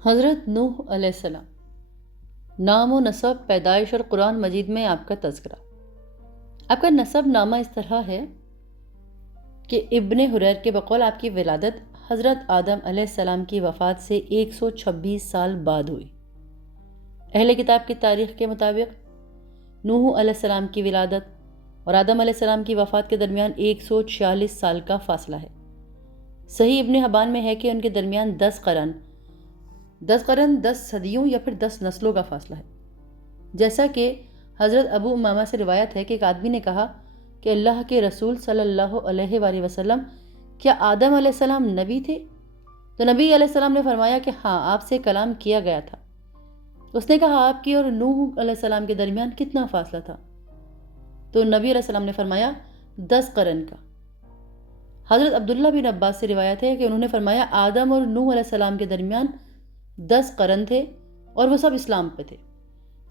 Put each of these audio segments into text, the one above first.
حضرت نوح علیہ السلام، نام و نسب، پیدائش اور قرآن مجید میں آپ کا تذکرہ۔ آپ کا نسب نامہ اس طرح ہے کہ ابن حریر کے بقول آپ کی ولادت حضرت آدم علیہ السلام کی وفات سے 126 سال بعد ہوئی۔ اہل کتاب کی تاریخ کے مطابق نوح علیہ السلام کی ولادت اور آدم علیہ السلام کی وفات کے درمیان 146 سال کا فاصلہ ہے۔ صحیح ابن حبان میں ہے کہ ان کے درمیان 10 قرن 10 صدیوں یا پھر 10 نسلوں کا فاصلہ ہے۔ جیسا کہ حضرت ابو امامہ سے روایت ہے کہ ایک آدمی نے کہا کہ اللہ کے رسول صلی اللہ علیہ وآلہ وسلم، کیا آدم علیہ السلام نبی تھے؟ تو نبی علیہ السلام نے فرمایا کہ ہاں، آپ سے کلام کیا گیا تھا۔ اس نے کہا آپ کی اور نوح علیہ السلام کے درمیان کتنا فاصلہ تھا؟ تو نبی علیہ السلام نے فرمایا 10 قرن کا۔ حضرت عبداللہ بن عباس سے روایت ہے کہ انہوں نے فرمایا آدم اور نوح علیہ السلام کے درمیان 10 قرن تھے اور وہ سب اسلام پہ تھے۔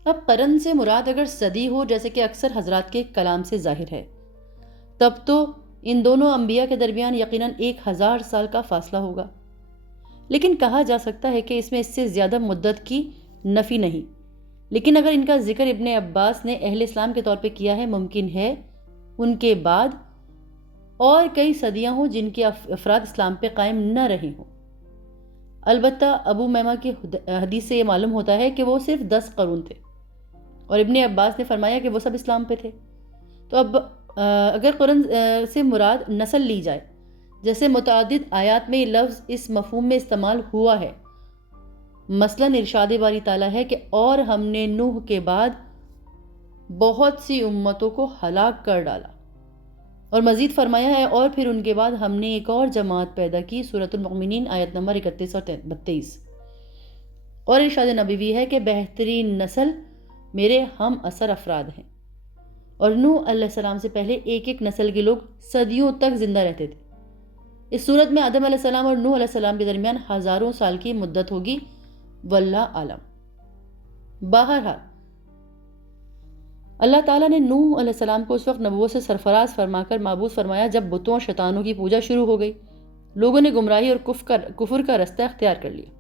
اب قرن سے مراد اگر صدی ہو، جیسے کہ اکثر حضرات کے کلام سے ظاہر ہے، تب تو ان دونوں انبیاء کے درمیان یقیناً 1000 سال کا فاصلہ ہوگا۔ لیکن کہا جا سکتا ہے کہ اس میں اس سے زیادہ مدت کی نفی نہیں، لیکن اگر ان کا ذکر ابن عباس نے اہل اسلام کے طور پہ کیا ہے، ممکن ہے ان کے بعد اور کئی صدیاں ہوں جن کے افراد اسلام پہ قائم نہ رہے ہوں۔ البتہ ابو میمہ کی حدیث سے یہ معلوم ہوتا ہے کہ وہ صرف 10 قرون تھے، اور ابن عباس نے فرمایا کہ وہ سب اسلام پہ تھے۔ تو اب اگر قرن سے مراد نسل لی جائے، جیسے متعدد آیات میں یہ لفظ اس مفہوم میں استعمال ہوا ہے، مثلاً ارشاد باری تعالیٰ ہے کہ اور ہم نے نوح کے بعد بہت سی امتوں کو ہلاک کر ڈالا، اور مزید فرمایا ہے اور پھر ان کے بعد ہم نے ایک اور جماعت پیدا کی، سورۃ المؤمنین آیت نمبر 31 اور 32۔ اور ارشاد نبوی ہے کہ بہترین نسل میرے ہم اثر افراد ہیں، اور نوح علیہ السلام سے پہلے ایک ایک نسل کے لوگ صدیوں تک زندہ رہتے تھے۔ اس صورت میں آدم علیہ السلام اور نوح علیہ السلام کے درمیان ہزاروں سال کی مدت ہوگی، واللہ عالم۔ بہرحال اللہ تعالیٰ نے نوح علیہ السلام کو اس وقت نبوت سے سرفراز فرما کر معبود فرمایا جب بتوں اور شیطانوں کی پوجا شروع ہو گئی، لوگوں نے گمراہی اور کفر کا رستہ اختیار کر لیا۔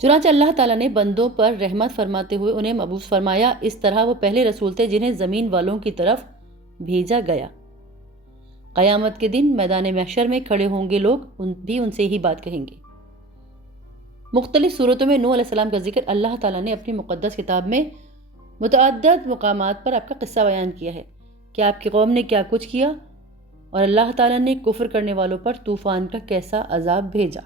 چنانچہ اللہ تعالیٰ نے بندوں پر رحمت فرماتے ہوئے انہیں مبعوث فرمایا، اس طرح وہ پہلے رسول تھے جنہیں زمین والوں کی طرف بھیجا گیا۔ قیامت کے دن میدان محشر میں کھڑے ہوں گے لوگ بھی ان سے ہی بات کہیں گے۔ مختلف صورتوں میں نوح علیہ السلام کا ذکر اللہ تعالیٰ نے اپنی مقدس کتاب میں متعدد مقامات پر آپ کا قصہ بیان کیا ہے کہ آپ کی قوم نے کیا کچھ کیا اور اللہ تعالیٰ نے کفر کرنے والوں پر طوفان کا کیسا عذاب بھیجا،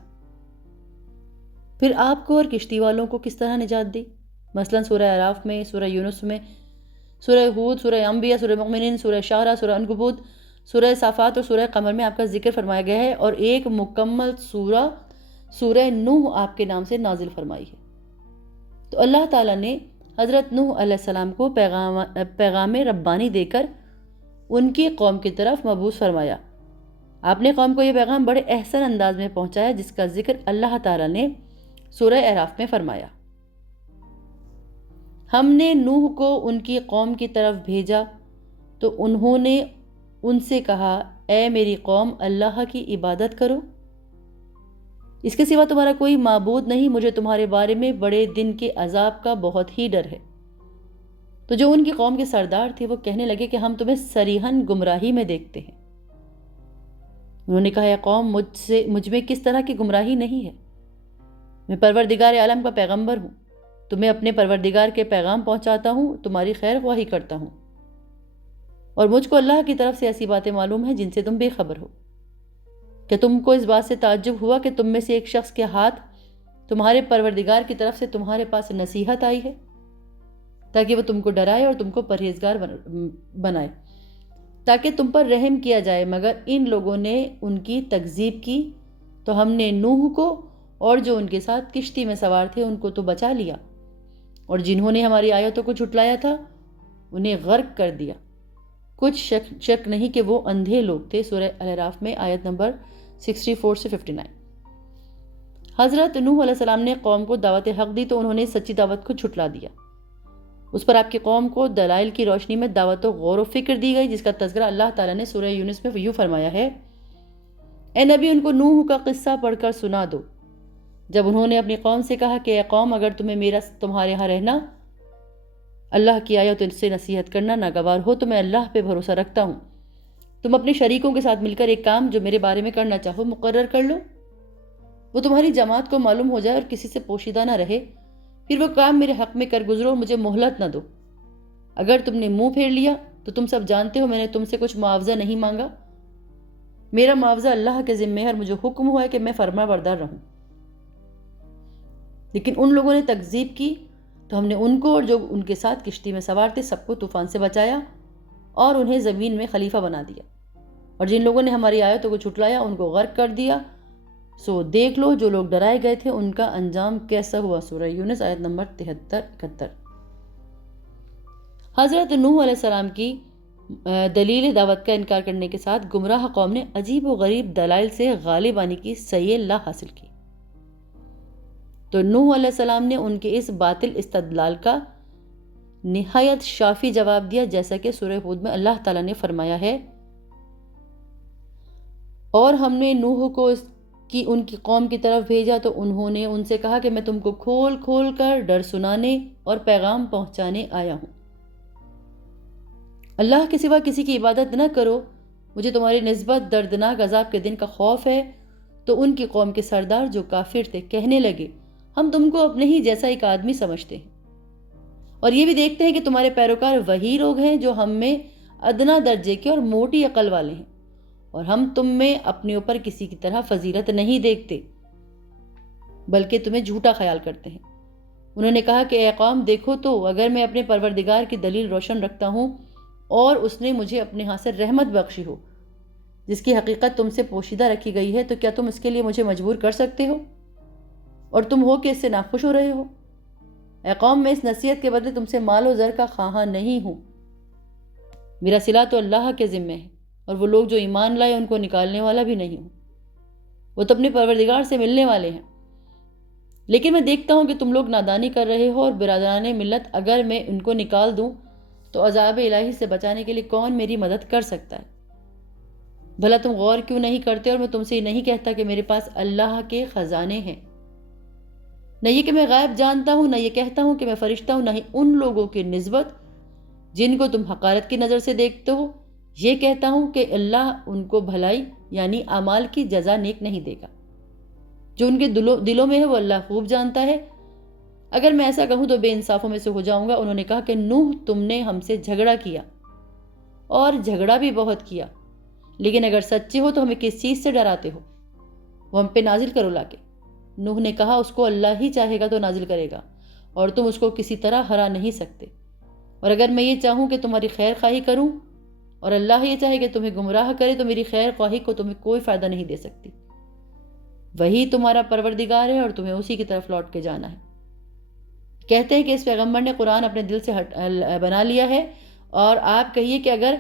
پھر آپ کو اور کشتی والوں کو کس طرح نجات دی۔ مثلا سورہ اعراف میں، سورہ یونس میں، سورہ ہود، سورہ انبیاء، سورہ مؤمنین، سورہ شعراء، سورہ عنکبوت، سورہ صافات اور سورہ قمر میں آپ کا ذکر فرمایا گیا ہے، اور ایک مکمل سورہ نوح آپ کے نام سے نازل فرمائی ہے۔ تو اللہ تعالیٰ نے حضرت نوح علیہ السلام کو پیغام ربانی دے کر ان کی قوم کی طرف مبعوث فرمایا۔ آپ نے قوم کو یہ پیغام بڑے احسن انداز میں پہنچایا جس کا ذکر اللہ تعالیٰ نے سورہ اعراف میں فرمایا۔ ہم نے نوح کو ان کی قوم کی طرف بھیجا تو انہوں نے ان سے کہا، اے میری قوم، اللہ کی عبادت کرو، اس کے سوا تمہارا کوئی معبود نہیں، مجھے تمہارے بارے میں بڑے دن کے عذاب کا بہت ہی ڈر ہے۔ تو جو ان کی قوم کے سردار تھے وہ کہنے لگے کہ ہم تمہیں صریحاً گمراہی میں دیکھتے ہیں۔ انہوں نے کہا، اے قوم، مجھ میں کس طرح کی گمراہی نہیں ہے، میں پروردگار عالم کا پیغمبر ہوں، تمہیں اپنے پروردگار کے پیغام پہنچاتا ہوں، تمہاری خیر خواہی کرتا ہوں، اور مجھ کو اللہ کی طرف سے ایسی باتیں معلوم ہیں جن سے تم بے خبر ہو۔ کہ تم کو اس بات سے تعجب ہوا کہ تم میں سے ایک شخص کے ہاتھ تمہارے پروردگار کی طرف سے تمہارے پاس نصیحت آئی ہے تاکہ وہ تم کو ڈرائے اور تم کو پرہیزگار بنائے، تاکہ تم پر رحم کیا جائے، مگر ان لوگوں نے ان کی تکذیب کی تو ہم نے نوح کو اور جو ان کے ساتھ کشتی میں سوار تھے ان کو تو بچا لیا، اور جنہوں نے ہماری آیتوں کو جھٹلایا تھا انہیں غرق کر دیا۔ کچھ شک نہیں کہ وہ اندھے لوگ تھے، سورہ الاعراف میں آیت نمبر 64 سے 59۔ حضرت نوح علیہ السلام نے قوم کو دعوت حق دی تو انہوں نے سچی دعوت کو جھٹلا دیا۔ اس پر آپ کی قوم کو دلائل کی روشنی میں دعوت و غور و فکر دی گئی، جس کا تذکرہ اللہ تعالیٰ نے سورہ یونس میں یوں فرمایا ہے، اے نبی، ان کو نوح کا قصہ پڑھ کر سنا دو جب انہوں نے اپنی قوم سے کہا کہ اے قوم، اگر تمہیں تمہارے یہاں رہنا اللہ کی آیت ان سے نصیحت کرنا ناگوار ہو تو میں اللہ پہ بھروسہ رکھتا ہوں، تم اپنے شریکوں کے ساتھ مل کر ایک کام جو میرے بارے میں کرنا چاہو مقرر کر لو، وہ تمہاری جماعت کو معلوم ہو جائے اور کسی سے پوشیدہ نہ رہے، پھر وہ کام میرے حق میں کر گزرو، مجھے مہلت نہ دو۔ اگر تم نے منہ پھیر لیا تو تم سب جانتے ہو میں نے تم سے کچھ معاوضہ نہیں مانگا، میرا معاوضہ اللہ کے ذمہ ہے اور مجھے حکم ہوا ہے کہ میں فرما بردار رہوں۔ لیکن ان لوگوں نے تکذیب کی تو ہم نے ان کو اور جو ان کے ساتھ کشتی میں سوار تھے سب کو طوفان سے بچایا اور انہیں زمین میں خلیفہ بنا دیا، اور جن لوگوں نے ہماری آیتوں کو جھٹلایا ان کو غرق کر دیا۔ سو دیکھ لو جو لوگ ڈرائے گئے تھے ان کا انجام کیسا ہوا۔ سورہ یونس آیت نمبر 73-71۔ حضرت نوح علیہ السلام کی دلیل دعوت کا انکار کرنے کے ساتھ گمراہ قوم نے عجیب و غریب دلائل سے غالب آنے کی صحیح اللہ حاصل کی، تو نوح علیہ السلام نے ان کے اس باطل استدلال کا نہایت شافی جواب دیا، جیسا کہ سورہ ہود میں اللہ تعالیٰ نے فرمایا ہے، اور ہم نے نوح کو ان کی قوم کی طرف بھیجا تو انہوں نے ان سے کہا کہ میں تم کو کھول کھول کر ڈر سنانے اور پیغام پہنچانے آیا ہوں، اللہ کے سوا کسی کی عبادت نہ کرو، مجھے تمہاری نسبت دردناک عذاب کے دن کا خوف ہے۔ تو ان کی قوم کے سردار جو کافر تھے کہنے لگے، ہم تم کو اپنے ہی جیسا ایک آدمی سمجھتے ہیں، اور یہ بھی دیکھتے ہیں کہ تمہارے پیروکار وہی لوگ ہیں جو ہم میں ادنا درجے کے اور موٹی عقل والے ہیں، اور ہم تم میں اپنے اوپر کسی کی طرح فضیلت نہیں دیکھتے بلکہ تمہیں جھوٹا خیال کرتے ہیں۔ انہوں نے کہا کہ اے قوم دیکھو تو، اگر میں اپنے پروردگار کی دلیل روشن رکھتا ہوں اور اس نے مجھے اپنے ہاں سے رحمت بخشی ہو جس کی حقیقت تم سے پوشیدہ رکھی گئی ہے، تو کیا تم اس کے لیے مجھے مجبور کر سکتے ہو اور تم ہو کہ اس سے ناخوش ہو رہے ہو؟ اے قوم، میں اس نصیحت کے بدلے تم سے مال و زر کا خواہاں نہیں ہوں، میرا صلہ تو اللہ کے ذمہ ہے، اور وہ لوگ جو ایمان لائے ان کو نکالنے والا بھی نہیں ہوں، وہ تو اپنے پروردگار سے ملنے والے ہیں۔ لیکن میں دیکھتا ہوں کہ تم لوگ نادانی کر رہے ہو، اور برادران ملت اگر میں ان کو نکال دوں تو عذاب الہی سے بچانے کے لیے کون میری مدد کر سکتا ہے؟ بھلا تم غور کیوں نہیں کرتے؟ اور میں تم سے یہ نہیں کہتا کہ میرے پاس اللہ کے خزانے ہیں، نہ یہ کہ میں غائب جانتا ہوں، نہ یہ کہتا ہوں کہ میں فرشتہ ہوں، نہ ہی ان لوگوں کی نسبت جن کو تم حقارت کی نظر سے دیکھتے ہو یہ کہتا ہوں کہ اللہ ان کو بھلائی یعنی اعمال کی جزا نیک نہیں دے گا، جو ان کے دلوں میں ہے وہ اللہ خوب جانتا ہے۔ اگر میں ایسا کہوں تو بے انصافوں میں سے ہو جاؤں گا۔ انہوں نے کہا کہ نوح، تم نے ہم سے جھگڑا کیا اور جھگڑا بھی بہت کیا، لیکن اگر سچے ہو تو ہمیں کس چیز سے ڈراتے ہو؟ وہ ہم پہ نازل کرو لا کے۔ نوح نے کہا اس کو اللہ ہی چاہے گا تو نازل کرے گا، اور تم اس کو کسی طرح ہرا نہیں سکتے، اور اگر میں یہ چاہوں کہ تمہاری خیر خواہی کروں اور اللہ یہ چاہے کہ تمہیں گمراہ کرے تو میری خیر خواہی کو تمہیں کوئی فائدہ نہیں دے سکتی، وہی تمہارا پروردگار ہے اور تمہیں اسی کی طرف لوٹ کے جانا ہے۔ کہتے ہیں کہ اس پیغمبر نے قرآن اپنے دل سے بنا لیا ہے، اور آپ کہیے کہ اگر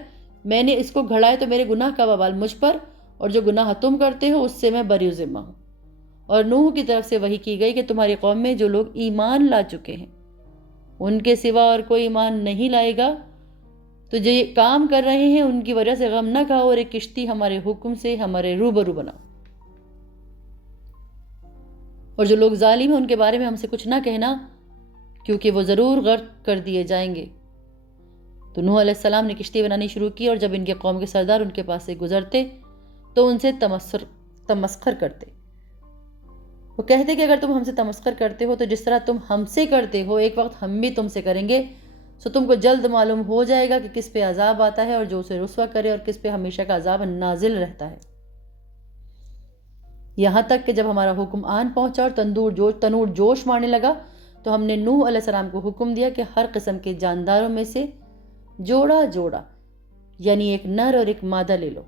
میں نے اس کو گھڑائے تو میرے گناہ کا وبال مجھ پر، اور جو گناہ تم کرتے ہو اس سے میں بری ذمہ ہوں۔ اور نوح کی طرف سے وحی کی گئی کہ تمہاری قوم میں جو لوگ ایمان لا چکے ہیں ان کے سوا اور کوئی ایمان نہیں لائے گا، تو جو یہ کام کر رہے ہیں ان کی وجہ سے غم نہ کھاؤ، اور ایک کشتی ہمارے حکم سے ہمارے روبرو بناؤ، اور جو لوگ ظالم ہیں ان کے بارے میں ہم سے کچھ نہ کہنا، کیونکہ وہ ضرور غرق کر دیے جائیں گے۔ تو نوح علیہ السلام نے کشتی بنانی شروع کی، اور جب ان کے قوم کے سردار ان کے پاس سے گزرتے تو ان سے تمسخر کرتے۔ وہ کہتے کہ اگر تم ہم سے تمسخر کرتے ہو تو جس طرح تم ہم سے کرتے ہو ایک وقت ہم بھی تم سے کریں گے، سو تم کو جلد معلوم ہو جائے گا کہ کس پہ عذاب آتا ہے اور جو اسے رسوا کرے، اور کس پہ ہمیشہ کا عذاب نازل رہتا ہے۔ یہاں تک کہ جب ہمارا حکم آن پہنچا اور تنور جوش مارنے لگا تو ہم نے نوح علیہ السلام کو حکم دیا کہ ہر قسم کے جانداروں میں سے جوڑا جوڑا یعنی ایک نر اور ایک مادہ لے لو،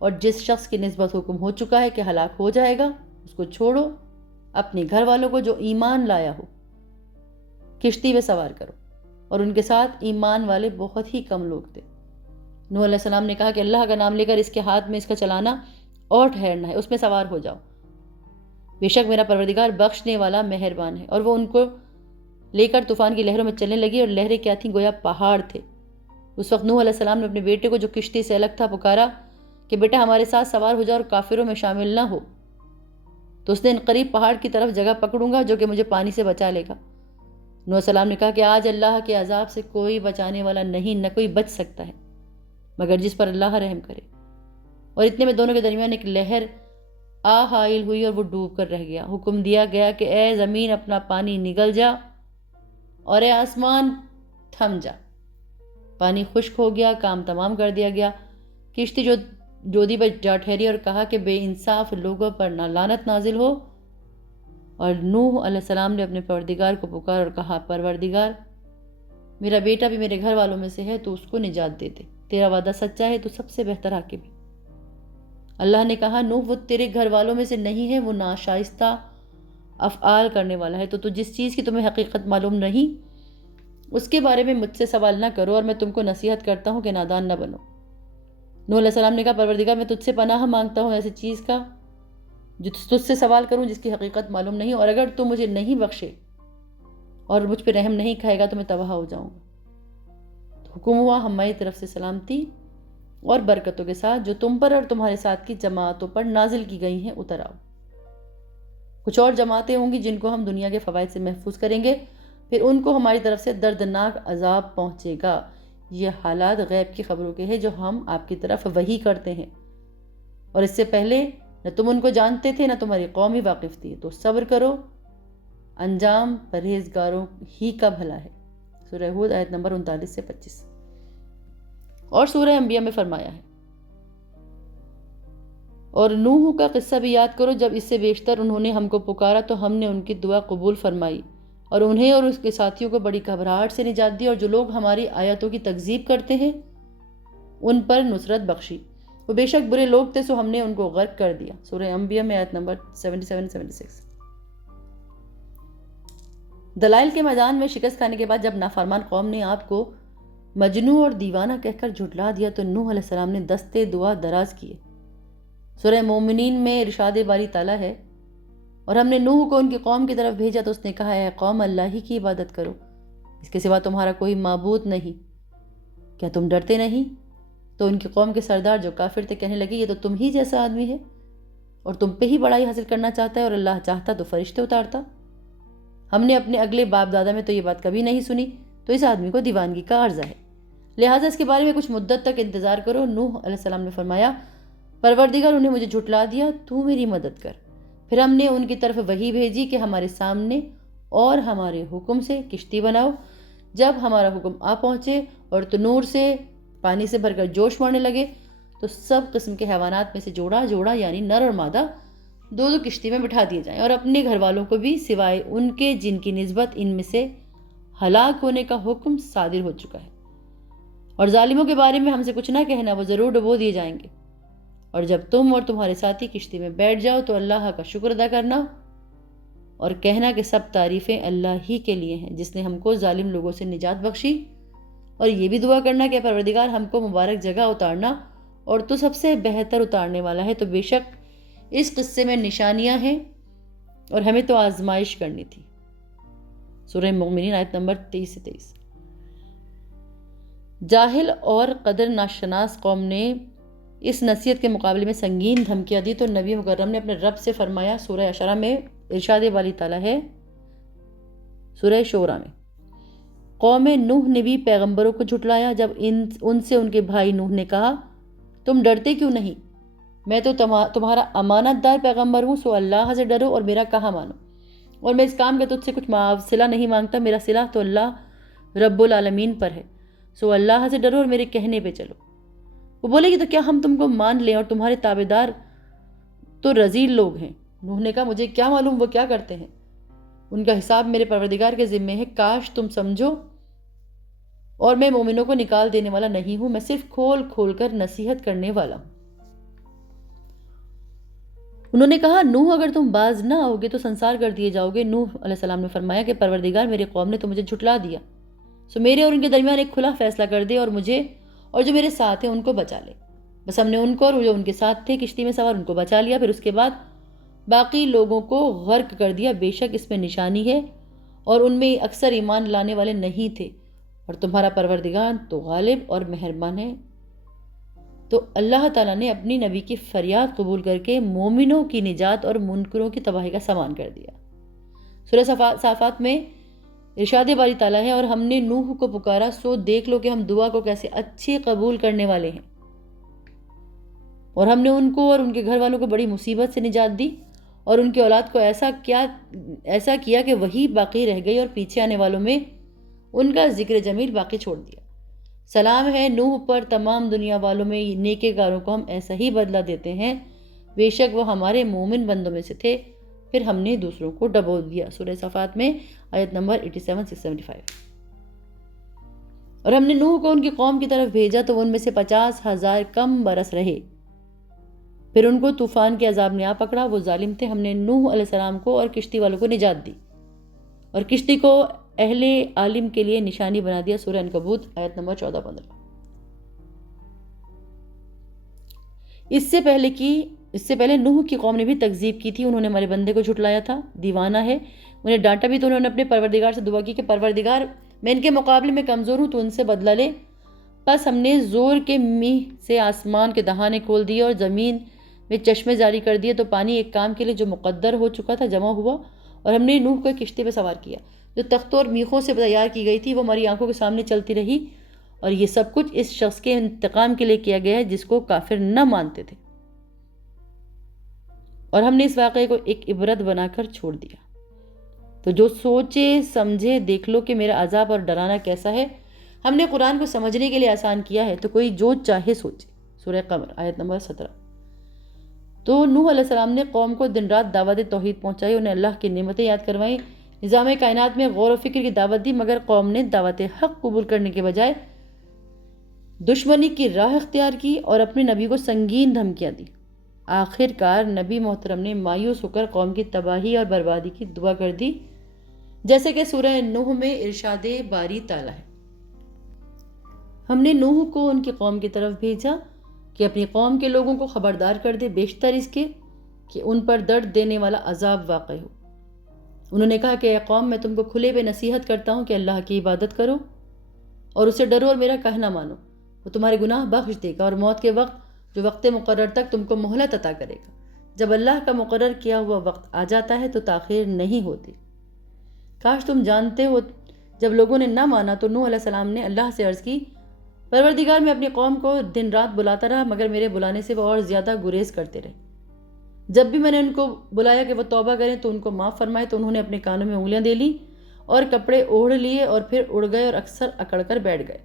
اور جس شخص کی نسبت حکم ہو چکا ہے کہ ہلاک ہو جائے گا اس کو چھوڑو، اپنے گھر والوں کو جو ایمان لایا ہو کشتی میں سوار کرو، اور ان کے ساتھ ایمان والے بہت ہی کم لوگ تھے۔ نوح علیہ السلام نے کہا کہ اللہ کا نام لے کر اس کے ہاتھ میں اس کا چلانا اور ٹھہرنا ہے، اس میں سوار ہو جاؤ، بے شک میرا پروردگار بخشنے والا مہربان ہے۔ اور وہ ان کو لے کر طوفان کی لہروں میں چلنے لگی، اور لہریں کیا تھیں؟ گویا پہاڑ تھے۔ اس وقت نوح علیہ السلام نے اپنے بیٹے کو جو کشتی سے الگ تھا پکارا کہ بیٹا ہمارے ساتھ سوار ہو جا اور کافروں میں شامل نہ ہو۔ تو اس نے قریب پہاڑ کی طرف جگہ پکڑوں گا جو کہ مجھے پانی سے بچا لے گا۔ نوح علیہ السلام نے کہا کہ آج اللہ کے عذاب سے کوئی بچانے والا نہیں، نہ کوئی بچ سکتا ہے مگر جس پر اللہ رحم کرے۔ اور اتنے میں دونوں کے درمیان ایک لہر حائل ہوئی اور وہ ڈوب کر رہ گیا۔ حکم دیا گیا کہ اے زمین اپنا پانی نگل جا اور اے آسمان تھم جا۔ پانی خشک ہو گیا، کام تمام کر دیا گیا۔ کشتی جو جودی پر جا ٹھہری اور کہا کہ بے انصاف لوگوں پر نہ لعنت نازل ہو۔ اور نوح علیہ السلام نے اپنے پروردگار کو پکار اور کہا پروردگار، میرا بیٹا بھی میرے گھر والوں میں سے ہے، تو اس کو نجات دے دے، تیرا وعدہ سچا ہے، تو سب سے بہتر حاکم ہے۔ اللہ نے کہا نوح وہ تیرے گھر والوں میں سے نہیں ہے، وہ ناشائستہ افعال کرنے والا ہے، تو جس چیز کی تمہیں حقیقت معلوم نہیں اس کے بارے میں مجھ سے سوال نہ کرو، اور میں تم کو نصیحت کرتا ہوں کہ نادان نہ بنو۔ نوح علیہ السلام نے کہا پروردگار میں تجھ سے پناہ مانگتا ہوں ایسی چیز کا جو تجھ سے سوال کروں جس کی حقیقت معلوم نہیں، اور اگر تو مجھے نہیں بخشے اور مجھ پہ رحم نہیں کھائے گا تو میں تباہ ہو جاؤں گا۔ تو حکم ہوا ہماری طرف سے سلامتی اور برکتوں کے ساتھ جو تم پر اور تمہارے ساتھ کی جماعتوں پر نازل کی گئی ہیں اتر آؤ۔ کچھ اور جماعتیں ہوں گی جن کو ہم دنیا کے فوائد سے محفوظ کریں گے، پھر ان کو ہماری طرف سے دردناک عذاب پہنچے گا۔ یہ حالات غیب کی خبروں کے ہیں جو ہم آپ کی طرف وحی کرتے ہیں، اور اس سے پہلے نہ تم ان کو جانتے تھے نہ تمہاری قوم ہی واقف تھی، تو صبر کرو، انجام پرہیزگاروں ہی کا بھلا ہے۔ سورہ ہود آیت نمبر 39 سے 25۔ اور سورہ انبیاء میں فرمایا ہے اور نوح کا قصہ بھی یاد کرو، جب اس سے بیشتر انہوں نے ہم کو پکارا تو ہم نے ان کی دعا قبول فرمائی اور انہیں اور اس کے ساتھیوں کو بڑی گھبراہٹ سے نجات دی، اور جو لوگ ہماری آیتوں کی تکذیب کرتے ہیں ان پر نصرت بخشی۔ وہ بے شک برے لوگ تھے، سو ہم نے ان کو غرق کر دیا۔ سورہ انبیاء میں آیت نمبر 77-76۔ دلائل کے میدان میں شکست کھانے کے بعد جب نافرمان قوم نے آپ کو مجنون اور دیوانہ کہہ کر جھٹلا دیا تو نوح علیہ السلام نے دستے دعا دراز کیے۔ سورہ مومنین میں ارشاد باری تعالیٰ ہے اور ہم نے نوح کو ان کی قوم کی طرف بھیجا تو اس نے کہا اے قوم اللہ ہی کی عبادت کرو، اس کے سوا تمہارا کوئی معبود نہیں، کیا تم ڈرتے نہیں؟ تو ان کی قوم کے سردار جو کافر تھے کہنے لگے یہ تو تم ہی جیسا آدمی ہے اور تم پہ ہی بڑائی حاصل کرنا چاہتا ہے، اور اللہ چاہتا تو فرشتے اتارتا۔ ہم نے اپنے اگلے باپ دادا میں تو یہ بات کبھی نہیں سنی، تو اس آدمی کو دیوانگی کا عرضہ ہے، لہٰذا اس کے بارے میں کچھ مدت تک انتظار کرو۔ نوح علیہ السلام نے فرمایا پروردگار انہیں مجھے جھٹلا دیا، تو میری مدد کر۔ پھر ہم نے ان کی طرف وحی بھیجی کہ ہمارے سامنے اور ہمارے حکم سے کشتی بناؤ۔ جب ہمارا حکم آ پہنچے اور تنور سے پانی سے بھر کر جوش مارنے لگے تو سب قسم کے حیوانات میں سے جوڑا جوڑا یعنی نر اور مادہ دو دو کشتی میں بٹھا دیے جائیں، اور اپنے گھر والوں کو بھی سوائے ان کے جن کی نسبت ان میں سے ہلاک ہونے کا حکم صادر ہو چکا ہے، اور ظالموں کے بارے میں ہم سے کچھ نہ کہنا، وہ ضرور ڈبو دیے جائیں گے۔ اور جب تم اور تمہارے ساتھی کشتی میں بیٹھ جاؤ تو اللہ کا شکر ادا کرنا اور کہنا کہ سب تعریفیں اللہ ہی کے لیے ہیں جس نے ہم کو ظالم لوگوں سے نجات بخشی، اور یہ بھی دعا کرنا کہ پروردگار ہم کو مبارک جگہ اتارنا اور تو سب سے بہتر اتارنے والا ہے۔ تو بے شک اس قصے میں نشانیاں ہیں اور ہمیں تو آزمائش کرنی تھی۔ سورہ مومنین آیت نمبر 23 سے 23۔ جاہل اور قدر ناشناس قوم نے اس نصیحت کے مقابلے میں سنگین دھمکیاں دی تو نبی مکرم نے اپنے رب سے فرمایا۔ سورہ اشعراء میں ارشاد والی تعالیٰ ہے، سورہ شعراء میں قوم نوح نے بھی پیغمبروں کو جھٹلایا جب ان سے ان کے بھائی نوح نے کہا تم ڈرتے کیوں نہیں؟ میں تو تمہارا امانت دار پیغمبر ہوں، سو اللہ سے ڈرو اور میرا کہا مانو، اور میں اس کام کا تجھ سے کچھ صلہ نہیں مانگتا، میرا صلہ تو اللہ رب العالمین پر ہے، سو اللہ سے ڈرو اور میرے کہنے پہ چلو۔ وہ بولے کہ تو کیا ہم تم کو مان لیں اور تمہارے تابع دار تو رذیل لوگ ہیں؟ نوح نے کہا مجھے کیا معلوم وہ کیا کرتے ہیں، ان کا حساب میرے پروردگار کے ذمے ہے، کاش تم سمجھو، اور میں مومنوں کو نکال دینے والا نہیں ہوں، میں صرف کھول کھول کر نصیحت کرنے والا ہوں۔ انہوں نے کہا نوح اگر تم باز نہ آؤ گے تو سنسار کر دیے جاؤ گے۔ نوح علیہ السلام نے فرمایا کہ پروردگار میری قوم نے تو مجھے جھٹلا دیا، سو میرے اور ان کے درمیان ایک کھلا فیصلہ کر دے اور مجھے اور جو میرے ساتھ ہیں ان کو بچا لے۔ بس ہم نے ان کو اور جو ان کے ساتھ تھے کشتی میں سوار ان کو بچا لیا، پھر اس کے بعد باقی لوگوں کو غرق کر دیا۔ بے شک اس میں نشانی ہے اور ان میں اکثر ایمان لانے والے نہیں تھے، اور تمہارا پروردگار تو غالب اور مہربان ہے۔ تو اللہ تعالیٰ نے اپنی نبی کی فریاد قبول کر کے مومنوں کی نجات اور منکروں کی تباہی کا سامان کر دیا۔ سورہ صافات میں ارشاد باری تعالیٰ ہے، اور ہم نے نوح کو پکارا سو دیکھ لو کہ ہم دعا کو کیسے اچھی قبول کرنے والے ہیں، اور ہم نے ان کو اور ان کے گھر والوں کو بڑی مصیبت سے نجات دی، اور ان کی اولاد کو ایسا کیا کہ وہی باقی رہ گئی، اور پیچھے آنے والوں میں ان کا ذکر جمیل باقی چھوڑ دیا۔ سلام ہے نوح پر، تمام دنیا والوں میں نیکے کاروں کو ہم ایسا ہی بدلہ دیتے ہیں، بے شک وہ ہمارے مومن بندوں میں سے تھے، پھر ہم نے دوسروں کو ڈبو دیا۔ سورہ صفات میں آیت نمبر 87-675۔ اور ہم نے نوح کو ان کی قوم کی طرف بھیجا تو ان میں سے 50,000 کم برس رہے، پھر ان کو طوفان کے عذاب نے آ پکڑا، وہ ظالم تھے۔ ہم نے نوح علیہ السلام کو اور کشتی والوں کو نجات دی، اور کشتی کو اہل عالم کے لیے نشانی بنا دیا۔ سورہ عنکبوت آیت نمبر 14-15۔ اس سے پہلے نوح کی قوم نے بھی تکذیب کی تھی، انہوں نے ہمارے بندے کو جھٹلایا تھا، دیوانہ ہے، انہیں ڈانٹا بھی تو انہوں نے اپنے پروردگار سے دعا کی کہ پروردگار میں ان کے مقابلے میں کمزور ہوں تو ان سے بدلہ لے۔ پس ہم نے زور کے میہ سے آسمان کے دہانے کھول دیے اور زمین میں چشمے جاری کر دیے، تو پانی ایک کام کے لیے جو مقدر ہو چکا تھا جمع ہوا، اور ہم نے نوح کو ایک کشتی پہ سوار کیا جو تختوں اور میخوں سے تیار کی گئی تھی، وہ ہماری آنکھوں کے سامنے چلتی رہی، اور یہ سب کچھ اس شخص کے انتقام کے لیے کیا گیا ہے جس کو کافر نہ مانتے تھے، اور ہم نے اس واقعے کو ایک عبرت بنا کر چھوڑ دیا۔ تو جو سوچے سمجھے دیکھ لو کہ میرا عذاب اور ڈرانا کیسا ہے۔ ہم نے قرآن کو سمجھنے کے لیے آسان کیا ہے، تو کوئی جو چاہے سوچے۔ سورہ قمر آیت نمبر 17۔ تو نوح علیہ السلام نے قوم کو دن رات دعوت توحید پہنچائی، انہیں اللہ کی نعمتیں یاد کروائیں، نظام کائنات میں غور و فکر کی دعوت دی، مگر قوم نے دعوت حق قبول کرنے کے بجائے دشمنی کی راہ اختیار کی اور اپنے نبی کو سنگین دھمکیاں دی۔ آخر کار نبی محترم نے مایوس ہو کر قوم کی تباہی اور بربادی کی دعا کر دی، جیسے کہ سورہ نوح میں ارشاد باری تعالیٰ ہے۔ ہم نے نوح کو ان کی قوم کی طرف بھیجا کہ اپنی قوم کے لوگوں کو خبردار کر دے، بیشتر اس کے کہ ان پر درد دینے والا عذاب واقع ہو۔ انہوں نے کہا کہ اے قوم، میں تم کو کھلے پہ نصیحت کرتا ہوں کہ اللہ کی عبادت کرو اور اسے ڈرو اور میرا کہنا مانو، وہ تمہارے گناہ بخش دے گا، اور موت کے وقت جو وقت مقرر تک تم کو مہلت عطا کرے گا۔ جب اللہ کا مقرر کیا ہوا وقت آ جاتا ہے تو تاخیر نہیں ہوتی۔ کاش تم جانتے ہو۔ جب لوگوں نے نہ مانا تو نوح علیہ السلام نے اللہ سے عرض کی، پروردگار میں اپنی قوم کو دن رات بلاتا رہا، مگر میرے بلانے سے وہ اور زیادہ گریز کرتے رہے۔ جب بھی میں نے ان کو بلایا کہ وہ توبہ کریں تو ان کو معاف فرمائے، تو انہوں نے اپنے کانوں میں انگلیاں دے لیں اور کپڑے اوڑھ لیے اور پھر اڑ گئے اور اکثر اکڑ کر بیٹھ گئے۔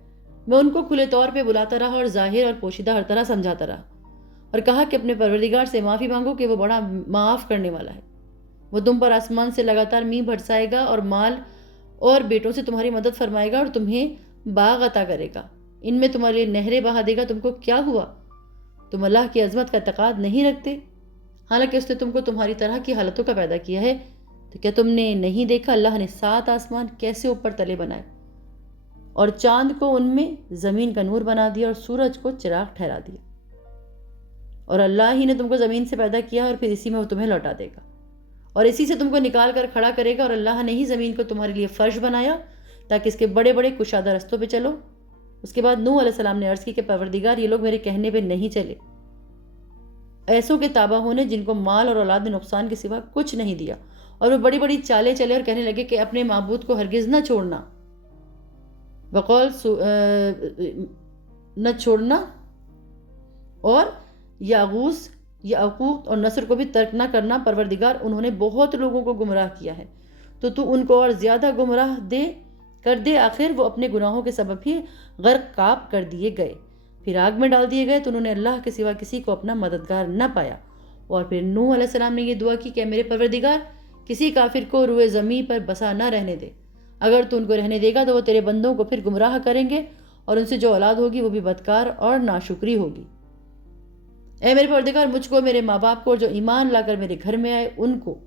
میں ان کو کھلے طور پہ بلاتا رہا اور ظاہر اور پوشیدہ ہر طرح سمجھاتا رہا، اور کہا کہ اپنے پروردگار سے معافی مانگو کہ وہ بڑا معاف کرنے والا ہے، وہ تم پر آسمان سے لگاتار میਂہ برسائے گا اور مال اور بیٹوں سے تمہاری مدد فرمائے گا، اور تمہیں باغ عطا کرے گا، ان میں تمہارے لیے نہریں بہا دے گا۔ تم کو کیا ہوا؟ تم اللہ کی عظمت کا اعتقاد نہیں رکھتے، حالانکہ اس نے تم کو تمہاری طرح کی حالتوں کا پیدا کیا ہے۔ تو کیا تم نے نہیں دیکھا اللہ نے 7 آسمان کیسے اوپر تلے بنائے، اور چاند کو ان میں زمین کا نور بنا دیا اور سورج کو چراغ ٹھہرا دیا، اور اللہ ہی نے تم کو زمین سے پیدا کیا اور پھر اسی میں وہ تمہیں لوٹا دے گا، اور اسی سے تم کو نکال کر کھڑا کرے گا، اور اللہ نے ہی زمین کو تمہارے لیے فرش بنایا تاکہ اس کے بڑے بڑے کشادہ رستوں پہ چلو۔ اس کے بعد نوح علیہ السلام نے عرض کی کہ پروردگار، یہ لوگ میرے کہنے پہ نہیں چلے، ایسوں کے تابع ہونے جن کو مال اور اولاد نے نقصان کے سوا کچھ نہیں دیا، اور وہ بڑی بڑی چالیں چلے اور کہنے لگے کہ اپنے معبود کو ہرگز نہ چھوڑنا، وقول نہ چھوڑنا، اور یاغوث یعقوق اور نصر کو بھی ترک نہ کرنا، پروردگار انہوں نے بہت لوگوں کو گمراہ کیا ہے، تو ان کو اور زیادہ گمراہ کر دے۔ آخر وہ اپنے گناہوں کے سبب ہی غرقاب کر دیے گئے، پھر آگ میں ڈال دیے گئے، تو انہوں نے اللہ کے سوا کسی کو اپنا مددگار نہ پایا۔ اور پھر نوح علیہ السلام نے یہ دعا کی کہ میرے پروردگار، کسی کافر کو روئے زمین پر بسا نہ رہنے دے، اگر تو ان کو رہنے دے گا تو وہ تیرے بندوں کو پھر گمراہ کریں گے، اور ان سے جو اولاد ہوگی وہ بھی بدکار اور ناشکری ہوگی۔ اے میرے پروردگار، مجھ کو، میرے ماں باپ کو، جو ایمان لا کر میرے گھر میں آئے ان کو،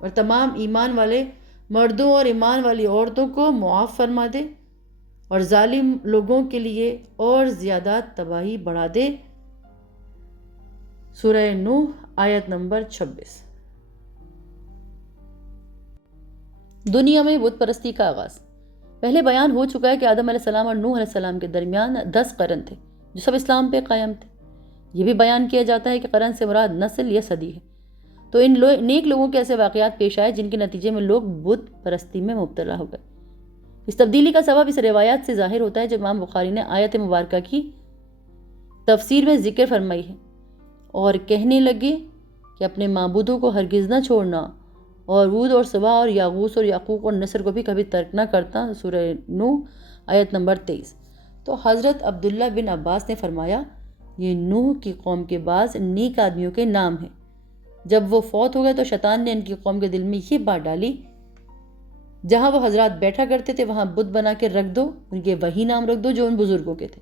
اور تمام ایمان والے مردوں اور ایمان والی عورتوں کو معاف فرما دے، اور ظالم لوگوں کے لیے اور زیادہ تباہی بڑھا دے۔ سورہ نوح آیت نمبر 26۔ دنیا میں بت پرستی کا آغاز۔ پہلے بیان ہو چکا ہے کہ آدم علیہ السلام اور نوح علیہ السلام کے درمیان 10 قرن تھے جو سب اسلام پہ قائم تھے۔ یہ بھی بیان کیا جاتا ہے کہ قرن سے مراد نسل یا صدی ہے۔ تو ان نیک لوگوں کے ایسے واقعات پیش آئے جن کے نتیجے میں لوگ بت پرستی میں مبتلا ہو گئے۔ اس تبدیلی کا سبب اس روایات سے ظاہر ہوتا ہے جو امام بخاری نے آیت مبارکہ کی تفسیر میں ذکر فرمائی ہے، اور کہنے لگے کہ اپنے معبودوں کو ہرگز نہ چھوڑنا، اور وود اور سوا اور یاغوث اور یعقوق اور نصر کو بھی کبھی ترک نہ کرتا، سورہ نوح آیت نمبر 23۔ تو حضرت عبداللہ بن عباس نے فرمایا یہ نوح کی قوم کے بعض نیک آدمیوں کے نام ہیں۔ جب وہ فوت ہو گئے تو شیطان نے ان کی قوم کے دل میں یہ بات ڈالی جہاں وہ حضرات بیٹھا کرتے تھے وہاں بت بنا کے رکھ دو، ان کے وہی نام رکھ دو جو ان بزرگوں کے تھے۔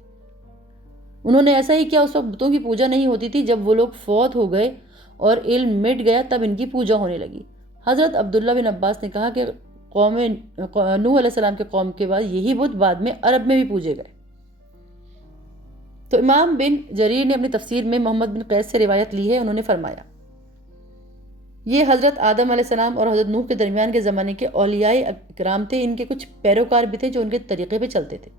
انہوں نے ایسا ہی کیا، اس وقت بتوں کی پوجا نہیں ہوتی تھی، جب وہ لوگ فوت ہو گئے اور علم مٹ گیا تب ان کی پوجا ہونے لگی۔ حضرت عبداللہ بن عباس نے کہا کہ نوح علیہ السلام کے قوم کے بعد یہی بت بعد میں عرب میں بھی پوجے گئے۔ تو امام بن جریر نے اپنی تفسیر میں محمد بن قیس سے روایت لی ہے، انہوں نے فرمایا یہ حضرت آدم علیہ السلام اور حضرت نوح کے درمیان کے زمانے کے اولیاء اکرام تھے، ان کے کچھ پیروکار بھی تھے جو ان کے طریقے پہ چلتے تھے۔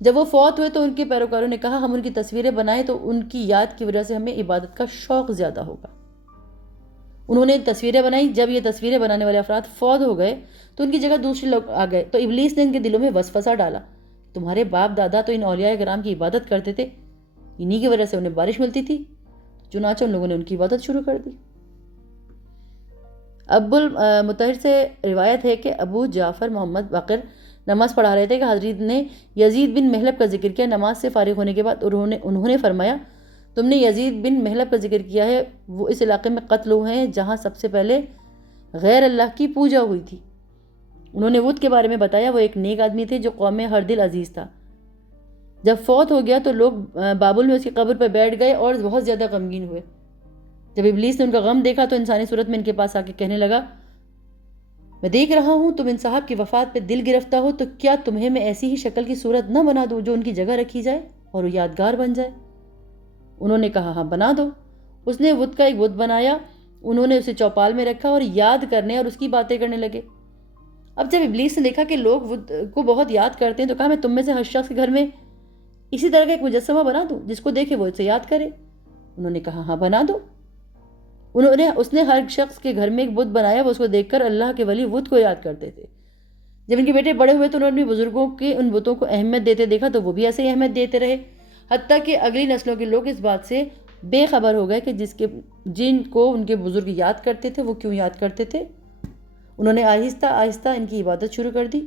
جب وہ فوت ہوئے تو ان کے پیروکاروں نے کہا ہم ان کی تصویریں بنائیں تو ان کی یاد کی وجہ سے ہمیں عبادت کا شوق زیادہ ہوگا۔ انہوں نے تصویریں بنائی، جب یہ تصویریں بنانے والے افراد فوت ہو گئے تو ان کی جگہ دوسرے لوگ آ گئے، تو ابلیس نے ان کے دلوں میں وسوسہ ڈالا تمہارے باپ دادا تو ان اولیاء کرام کی عبادت کرتے تھے، انہی کی وجہ سے انہیں بارش ملتی تھی، چنانچہ ان لوگوں نے ان کی عبادت شروع کر دی۔ ابو المطہر سے روایت ہے کہ ابو جعفر محمد باقر نماز پڑھا رہے تھے کہ حضرت نے یزید بن محلب کا ذکر کیا۔ نماز سے فارغ ہونے کے بعد انہوں نے فرمایا تم نے یزید بن محلب کا ذکر کیا ہے، وہ اس علاقے میں قتل ہوئے ہیں جہاں سب سے پہلے غیر اللہ کی پوجا ہوئی تھی۔ انہوں نے ود کے بارے میں بتایا، وہ ایک نیک آدمی تھے جو قوم میں ہر دل عزیز تھا۔ جب فوت ہو گیا تو لوگ بابل میں اس کی قبر پر بیٹھ گئے اور بہت زیادہ غمگین ہوئے۔ جب ابلیس نے ان کا غم دیکھا تو انسانی صورت میں ان کے پاس آ کے کہنے لگا میں دیکھ رہا ہوں تم ان صاحب کی وفات پہ دل گرفتہ ہو، تو کیا تمہیں میں ایسی ہی شکل کی صورت نہ بنا دوں جو ان کی جگہ رکھی جائے اور وہ یادگار بن جائے؟ انہوں نے کہا ہاں بنا دو۔ اس نے ود کا ایک بت بنایا، انہوں نے اسے چوپال میں رکھا اور یاد کرنے اور اس کی باتیں کرنے لگے۔ اب جب ابلیس نے دیکھا کہ لوگ ود کو بہت یاد کرتے ہیں تو کہا میں تم میں سے ہر شخص کے گھر میں اسی طرح کا ایک مجسمہ بنا دوں جس کو دیکھے وہ اسے یاد کرے۔ انہوں نے کہا ہاں بنا دو۔ اس نے ہر شخص کے گھر میں ایک بت بنایا، وہ اس کو دیکھ کر اللہ کے ولی ود کو یاد کرتے تھے۔ جب ان کے بیٹے بڑے ہوئے تو انہوں نے بزرگوں کے ان بتوں کو اہمیت دیتے دیکھا تو وہ بھی ایسے ہی اہمیت دیتے رہے، حتیٰ کہ اگلی نسلوں کے لوگ اس بات سے بے خبر ہو گئے کہ جن کو ان کے بزرگ یاد کرتے تھے وہ کیوں یاد کرتے تھے۔ انہوں نے آہستہ آہستہ ان کی عبادت شروع کر دی،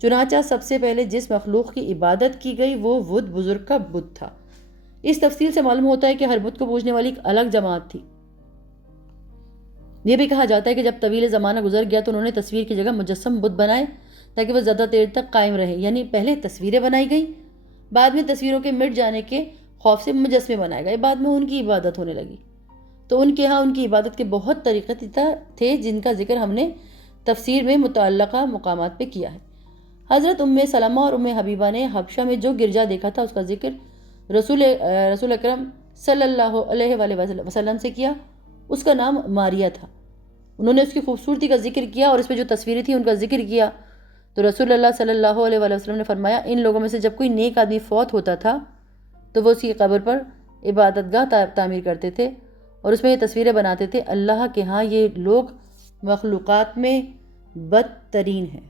چنانچہ سب سے پہلے جس مخلوق کی عبادت کی گئی وہ ود بزرگ کا بت تھا۔ اس تفصیل سے معلوم ہوتا ہے کہ ہر بت کو پوجنے والی ایک الگ جماعت تھی۔ یہ بھی کہا جاتا ہے کہ جب طویل زمانہ گزر گیا تو انہوں نے تصویر کی جگہ مجسم بت بنائے تاکہ وہ زیادہ دیر تک قائم رہے، یعنی پہلے تصویریں بنائی گئیں، بعد میں تصویروں کے مٹ جانے کے خوف سے مجسمے بنائے گئے، بعد میں ان کی عبادت ہونے لگی۔ تو ان کے ہاں ان کی عبادت کے بہت طریقے تھے جن کا ذکر ہم نے تفسیر میں متعلقہ مقامات پہ کیا ہے۔ حضرت ام سلمہ اور ام حبیبہ نے حبشہ میں جو گرجا دیکھا تھا اس کا ذکر رسول اکرم صلی اللہ علیہ وآلہ وسلم سے کیا، اس کا نام ماریہ تھا۔ انہوں نے اس کی خوبصورتی کا ذکر کیا اور اس پہ جو تصویریں تھیں ان کا ذکر کیا، تو رسول اللہ صلی اللہ علیہ وآلہ وسلم نے فرمایا ان لوگوں میں سے جب کوئی نیک آدمی فوت ہوتا تھا تو وہ اس کی قبر پر عبادت گاہ تعمیر کرتے تھے اور اس میں یہ تصویریں بناتے تھے، اللہ کے ہاں یہ لوگ مخلوقات میں بدترین ہیں۔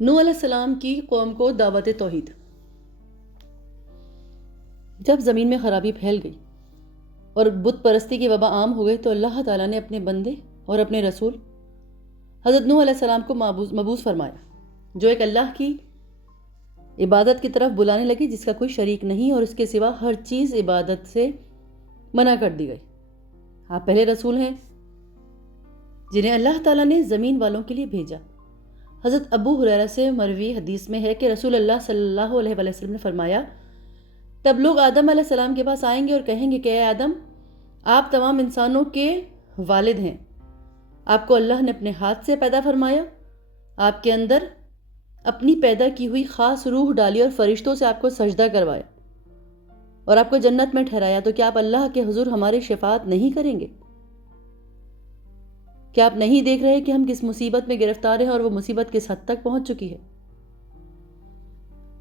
نوح علیہ السلام کی قوم کو دعوت توحید۔ جب زمین میں خرابی پھیل گئی اور بت پرستی کی وبا عام ہو گئی تو اللہ تعالیٰ نے اپنے بندے اور اپنے رسول حضرت نوح علیہ السلام کو مبعوث فرمایا، جو ایک اللہ کی عبادت کی طرف بلانے لگی جس کا کوئی شریک نہیں اور اس کے سوا ہر چیز عبادت سے منع کر دی گئی۔ آپ پہلے رسول ہیں جنہیں اللہ تعالیٰ نے زمین والوں کے لیے بھیجا۔ حضرت ابو ہریرہ سے مروی حدیث میں ہے کہ رسول اللہ صلی اللہ علیہ وسلم نے فرمایا تب لوگ آدم علیہ السلام کے پاس آئیں گے اور کہیں گے کہ اے آدم آپ تمام انسانوں کے والد ہیں، آپ کو اللہ نے اپنے ہاتھ سے پیدا فرمایا، آپ کے اندر اپنی پیدا کی ہوئی خاص روح ڈالی اور فرشتوں سے آپ کو سجدہ کروایا اور آپ کو جنت میں ٹھہرایا، تو کیا آپ اللہ کے حضور ہماری شفاعت نہیں کریں گے؟ کیا آپ نہیں دیکھ رہے کہ ہم کس مصیبت میں گرفتار ہیں اور وہ مصیبت کس حد تک پہنچ چکی ہے؟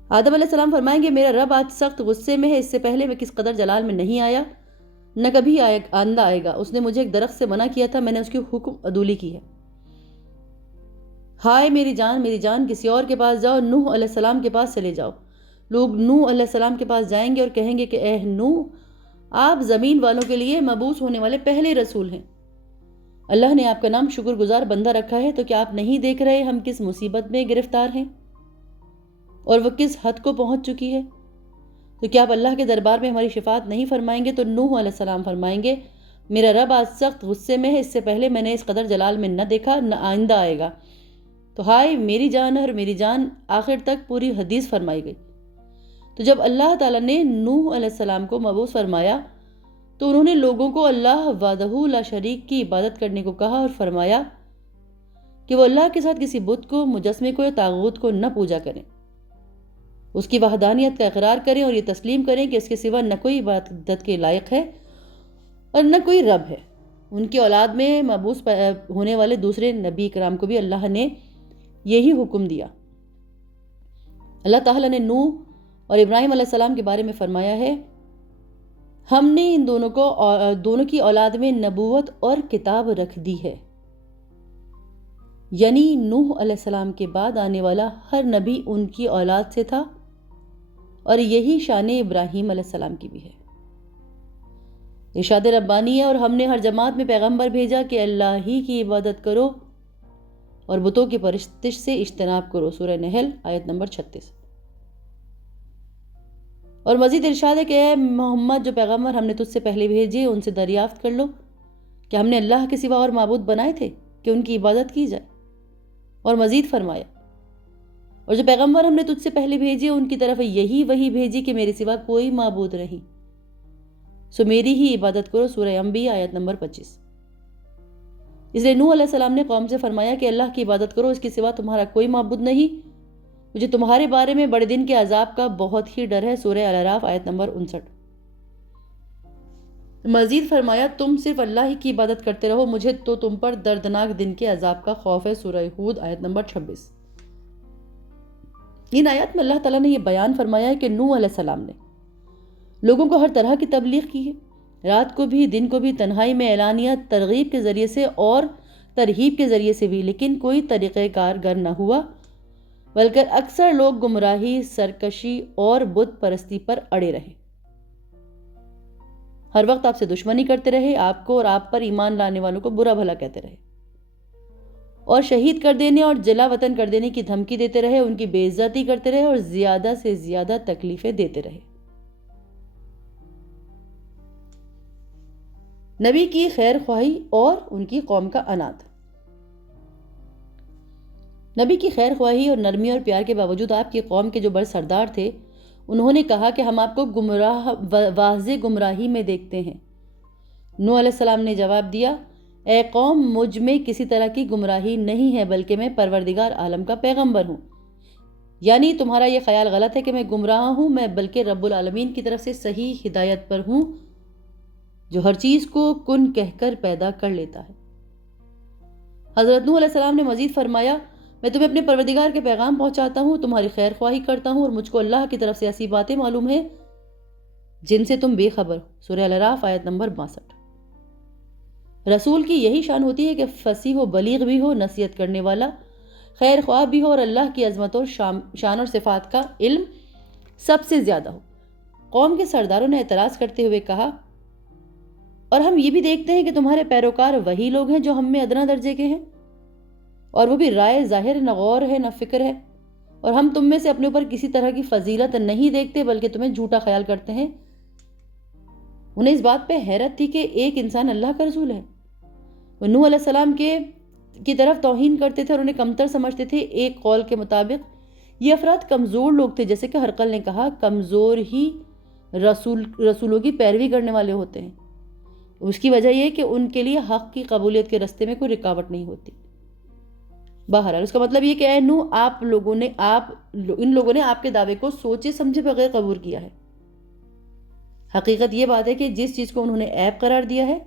آدم علیہ السلام فرمائیں گے میرا رب آج سخت غصے میں ہے، اس سے پہلے میں کس قدر جلال میں نہیں آیا، نہ کبھی آئندہ آئے گا۔ اس نے مجھے ایک درخت سے منع کیا تھا، میں نے اس کی حکم عدولی کی ہے۔ ہائے میری جان، کسی اور کے پاس جاؤ، نوح علیہ السلام کے پاس چلے جاؤ۔ لوگ نوح علیہ السلام کے پاس جائیں گے اور کہیں گے کہ اے نوح، آپ زمین والوں کے لیے مبعوث ہونے والے پہلے رسول ہیں۔ اللہ نے آپ کا نام شکر گزار بندہ رکھا ہے، تو کیا آپ نہیں دیکھ رہے ہم کس مصیبت میں گرفتار ہیں اور وہ کس حد کو پہنچ چکی ہے؟ تو کیا آپ اللہ کے دربار میں ہماری شفاعت نہیں فرمائیں گے؟ تو نوح علیہ السلام فرمائیں گے میرا رب آج سخت غصے میں ہے، اس سے پہلے میں نے اس قدر جلال میں نہ دیکھا، نہ آئندہ آئے گا۔ تو ہائے میری جان، آخر تک پوری حدیث فرمائی گئی۔ تو جب اللہ تعالیٰ نے نوح علیہ السلام کو مبعوث فرمایا تو انہوں نے لوگوں کو اللہ وحدہ لا شریک کی عبادت کرنے کو کہا اور فرمایا کہ وہ اللہ کے ساتھ کسی بت کو، مجسمے کو یا طاغوت کو نہ پوجا کریں، اس کی وحدانیت کا اقرار کریں اور یہ تسلیم کریں کہ اس کے سوا نہ کوئی عبادت کے لائق ہے اور نہ کوئی رب ہے۔ ان کی اولاد میں مبعوث ہونے والے دوسرے نبی کرام کو بھی اللہ نے یہی حکم دیا۔ اللہ تعالیٰ نے نوح اور ابراہیم علیہ السلام کے بارے میں فرمایا ہے ہم نے ان دونوں کی اولاد میں نبوت اور کتاب رکھ دی ہے، یعنی نوح علیہ السلام کے بعد آنے والا ہر نبی ان کی اولاد سے تھا، اور یہی شان ابراہیم علیہ السلام کی بھی ہے۔ ارشاد ربانی ہے اور ہم نے ہر جماعت میں پیغمبر بھیجا کہ اللہ ہی کی عبادت کرو اور بتوں کی پرستش سے اجتناب کرو، سورہ نحل آیت نمبر 36۔ اور مزید ارشاد ہے کہ اے محمد، جو پیغمبر ہم نے تجھ سے پہلے بھیجے ان سے دریافت کر لو کہ ہم نے اللہ کے سوا اور معبود بنائے تھے کہ ان کی عبادت کی جائے۔ اور مزید فرمایا اور جو پیغمبر ہم نے تجھ سے پہلے بھیجے ان کی طرف یہی وحی بھیجی کہ میرے سوا کوئی معبود نہیں، سو میری ہی عبادت کرو، سورہ انبیاء آیت نمبر 25۔ اس لیے نوح علیہ السلام نے قوم سے فرمایا کہ اللہ کی عبادت کرو، اس کے سوا تمہارا کوئی معبود نہیں، مجھے تمہارے بارے میں بڑے دن کے عذاب کا بہت ہی ڈر ہے، سورہ الاعراف آیت نمبر 59۔ مزید فرمایا تم صرف اللہ ہی کی عبادت کرتے رہو، مجھے تو تم پر دردناک دن کے عذاب کا خوف ہے، سورہ ہود آیت نمبر 26۔ ان آیات میں اللہ تعالیٰ نے یہ بیان فرمایا ہے کہ نوح علیہ السلام نے لوگوں کو ہر طرح کی تبلیغ کی ہے، رات کو بھی دن کو بھی، تنہائی میں اعلانیہ، ترغیب کے ذریعے سے اور ترہیب کے ذریعے سے بھی، لیکن کوئی طریقہ کارگر نہ ہوا، بلکہ اکثر لوگ گمراہی، سرکشی اور بت پرستی پر اڑے رہے۔ ہر وقت آپ سے دشمنی کرتے رہے، آپ کو اور آپ پر ایمان لانے والوں کو برا بھلا کہتے رہے، اور شہید کر دینے اور جلا وطن کر دینے کی دھمکی دیتے رہے، ان کی بے عزتی کرتے رہے اور زیادہ سے زیادہ تکلیفیں دیتے رہے۔ نبی کی خیر خواہی اور ان کی قوم کا عناد۔ نبی کی خیر خواہی اور نرمی اور پیار کے باوجود آپ کی قوم کے جو بڑے سردار تھے انہوں نے کہا کہ ہم آپ کو واضح گمراہی میں دیکھتے ہیں۔ نوح علیہ السلام نے جواب دیا اے قوم، مجھ میں کسی طرح کی گمراہی نہیں ہے، بلکہ میں پروردگار عالم کا پیغمبر ہوں، یعنی تمہارا یہ خیال غلط ہے کہ میں گمراہ ہوں، میں بلکہ رب العالمین کی طرف سے صحیح ہدایت پر ہوں جو ہر چیز کو کن کہہ کر پیدا کر لیتا ہے۔ حضرت نوح علیہ السلام نے مزید فرمایا میں تمہیں اپنے پروردگار کے پیغام پہنچاتا ہوں، تمہاری خیر خواہی کرتا ہوں، اور مجھ کو اللہ کی طرف سے ایسی باتیں معلوم ہیں جن سے تم بے خبر، سورہ الاعراف آیت نمبر 62۔ رسول کی یہی شان ہوتی ہے کہ فصیح و بلیغ بھی ہو، نصیحت کرنے والا، خیر خواہ بھی ہو، اور اللہ کی عظمت اور شان اور صفات کا علم سب سے زیادہ ہو۔ قوم کے سرداروں نے اعتراض کرتے ہوئے کہا اور ہم یہ بھی دیکھتے ہیں کہ تمہارے پیروکار وہی لوگ ہیں جو ہم میں ادنا درجے کے ہیں، اور وہ بھی رائے ظاہر نہ غور ہے نہ فکر ہے، اور ہم تم میں سے اپنے اوپر کسی طرح کی فضیلت نہیں دیکھتے بلکہ تمہیں جھوٹا خیال کرتے ہیں۔ انہیں اس بات پہ حیرت تھی کہ ایک انسان اللہ کا رسول ہے۔ وہ نوح علیہ السلام کی طرف توہین کرتے تھے اور انہیں کمتر سمجھتے تھے۔ ایک قول کے مطابق یہ افراد کمزور لوگ تھے، جیسے کہ ہرقل نے کہا کمزور ہی رسولوں کی پیروی کرنے والے ہوتے ہیں۔ اس کی وجہ یہ کہ ان کے لیے حق کی قبولیت کے راستے میں کوئی رکاوٹ نہیں ہوتی۔ بہرحال اس کا مطلب یہ کہ اے نوح، ان لوگوں نے آپ کے دعوے کو سوچے سمجھے بغیر قبول کیا ہے۔ حقیقت یہ بات ہے کہ جس چیز کو انہوں نے عیب قرار دیا ہے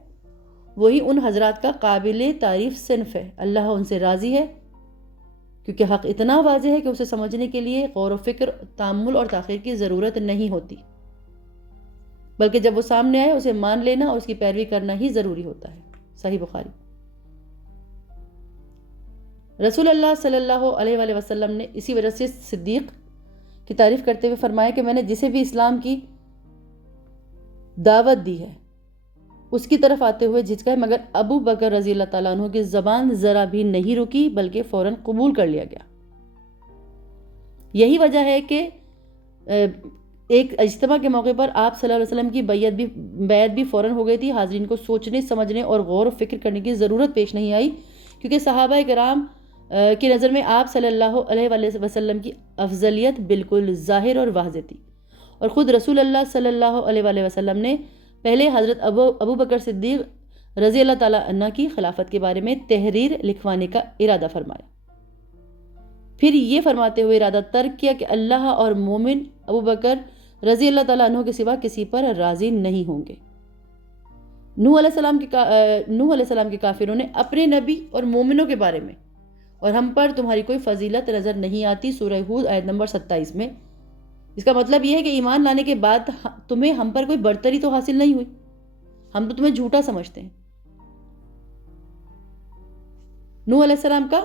وہی ان حضرات کا قابل تعریف صنف ہے، اللہ ان سے راضی ہے کیونکہ حق اتنا واضح ہے کہ اسے سمجھنے کے لیے غور و فکر، تأمل اور تاخیر کی ضرورت نہیں ہوتی، بلکہ جب وہ سامنے آئے اسے مان لینا اور اس کی پیروی کرنا ہی ضروری ہوتا ہے۔ صحیح بخاری۔ رسول اللہ صلی اللہ علیہ وآلہ وسلم نے اسی وجہ سے صدیق کی تعریف کرتے ہوئے فرمایا کہ میں نے جسے بھی اسلام کی دعوت دی ہے اس کی طرف آتے ہوئے جھجکا ہے، مگر ابو بکر رضی اللہ تعالیٰ عنہ کی زبان ذرا بھی نہیں رکی بلکہ فوراً قبول کر لیا گیا۔ یہی وجہ ہے کہ ایک اجتماع کے موقع پر آپ صلی اللہ علیہ وسلم کی بیعت بھی فوراً ہو گئی تھی۔ حاضرین کو سوچنے، سمجھنے اور غور و فکر کرنے کی ضرورت پیش نہیں آئی، کیونکہ صحابہ کرام کی نظر میں آپ صلی اللہ علیہ وآلہ وسلم کی افضلیت بالکل ظاہر اور واضح تھی، اور خود رسول اللہ صلی اللہ علیہ وآلہ وسلم نے پہلے حضرت ابو بکر صدیق رضی اللہ تعالیٰ عنہ کی خلافت کے بارے میں تحریر لکھوانے کا ارادہ فرمایا، پھر یہ فرماتے ہوئے ارادہ ترک کیا کہ اللہ اور مومن ابو بکر رضی اللہ تعالیٰ عنہ کے سوا کسی پر راضی نہیں ہوں گے۔ نوح علیہ السلام کے کافروں نے اپنے نبی اور مومنوں کے بارے میں اور ہم پر تمہاری کوئی فضیلت نظر نہیں آتی، سورہ ہود آیت نمبر 27 میں۔ اس کا مطلب یہ ہے کہ ایمان لانے کے بعد تمہیں ہم پر کوئی برتری تو حاصل نہیں ہوئی، ہم تو تمہیں جھوٹا سمجھتے ہیں۔ نوح علیہ السلام کا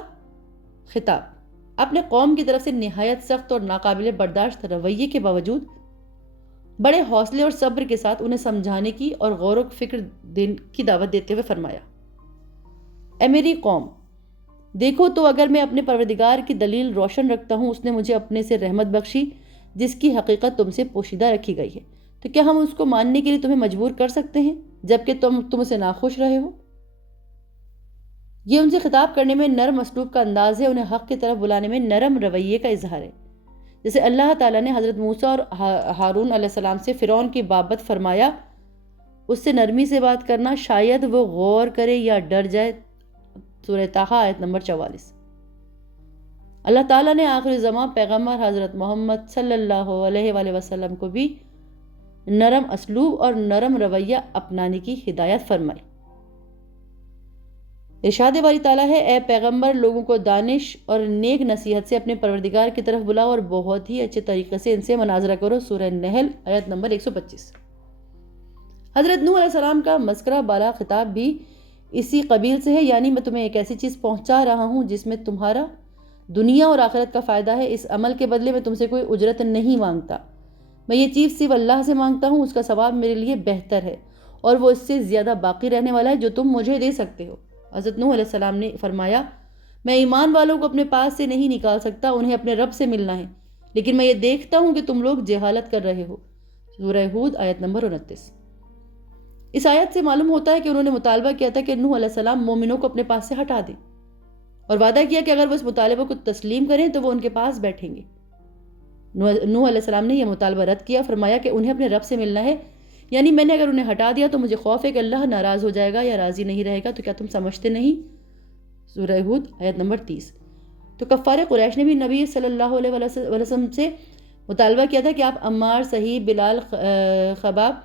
خطاب اپنے قوم کی طرف سے نہایت سخت اور ناقابل برداشت رویے کے باوجود بڑے حوصلے اور صبر کے ساتھ انہیں سمجھانے کی اور غور و فکر کی دعوت دیتے ہوئے فرمایا، اے میری قوم، دیکھو تو اگر میں اپنے پروردگار کی دلیل روشن رکھتا ہوں، اس نے مجھے اپنے سے رحمت بخشی جس کی حقیقت تم سے پوشیدہ رکھی گئی ہے، تو کیا ہم اس کو ماننے کے لیے تمہیں مجبور کر سکتے ہیں جبکہ تم اسے ناخوش رہے ہو؟ یہ ان سے خطاب کرنے میں نرم اسلوب کا انداز ہے، انہیں حق کی طرف بلانے میں نرم رویے کا اظہار ہے، جیسے اللہ تعالیٰ نے حضرت موسیٰ اور ہارون علیہ السلام سے فرعون کی بابت فرمایا، اس سے نرمی سے بات کرنا، شاید وہ غور کرے یا ڈر جائے، سورہ طٰہٰ آیت نمبر 44۔ اللہ تعالیٰ نے آخری زمان پیغمبر حضرت محمد صلی اللہ علیہ وآلہ وسلم کو بھی نرم اسلوب اور نرم رویہ اپنانے کی ہدایت فرمائی۔ ارشاد باری تعالیٰ ہے، اے پیغمبر، لوگوں کو دانش اور نیک نصیحت سے اپنے پروردگار کی طرف بلاؤ اور بہت ہی اچھے طریقے سے ان سے مناظرہ کرو، سورہ نحل آیت نمبر 125۔ حضرت نوح علیہ السلام کا مذکورہ بالا خطاب بھی اسی قبیل سے ہے، یعنی میں تمہیں ایک ایسی چیز پہنچا رہا ہوں جس میں تمہارا دنیا اور آخرت کا فائدہ ہے، اس عمل کے بدلے میں تم سے کوئی اجرت نہیں مانگتا، میں یہ چیز صرف اللہ سے مانگتا ہوں، اس کا ثواب میرے لیے بہتر ہے اور وہ اس سے زیادہ باقی رہنے والا ہے جو تم مجھے دے سکتے ہو۔ حضرت نوح علیہ السلام نے فرمایا، میں ایمان والوں کو اپنے پاس سے نہیں نکال سکتا، انہیں اپنے رب سے ملنا ہے، لیکن میں یہ دیکھتا ہوں کہ تم لوگ جہالت کر رہے ہو، سورہ ہود آیت نمبر 29۔ اس آیت سے معلوم ہوتا ہے کہ انہوں نے مطالبہ کیا تھا کہ نوح علیہ السلام مومنوں کو اپنے پاس سے ہٹا دیں، اور وعدہ کیا کہ اگر وہ اس مطالبہ کو تسلیم کریں تو وہ ان کے پاس بیٹھیں گے۔ نوح علیہ السلام نے یہ مطالبہ رد کیا، فرمایا کہ انہیں اپنے رب سے ملنا ہے، یعنی میں نے اگر انہیں ہٹا دیا تو مجھے خوف ہے کہ اللہ ناراض ہو جائے گا یا راضی نہیں رہے گا، تو کیا تم سمجھتے نہیں، سورہ ہود آیت نمبر 30۔ تو کفار قریش نے بھی نبی صلی اللہ علیہ وسلم سے مطالبہ کیا تھا کہ آپ عمار، صہیب، بلال، خباب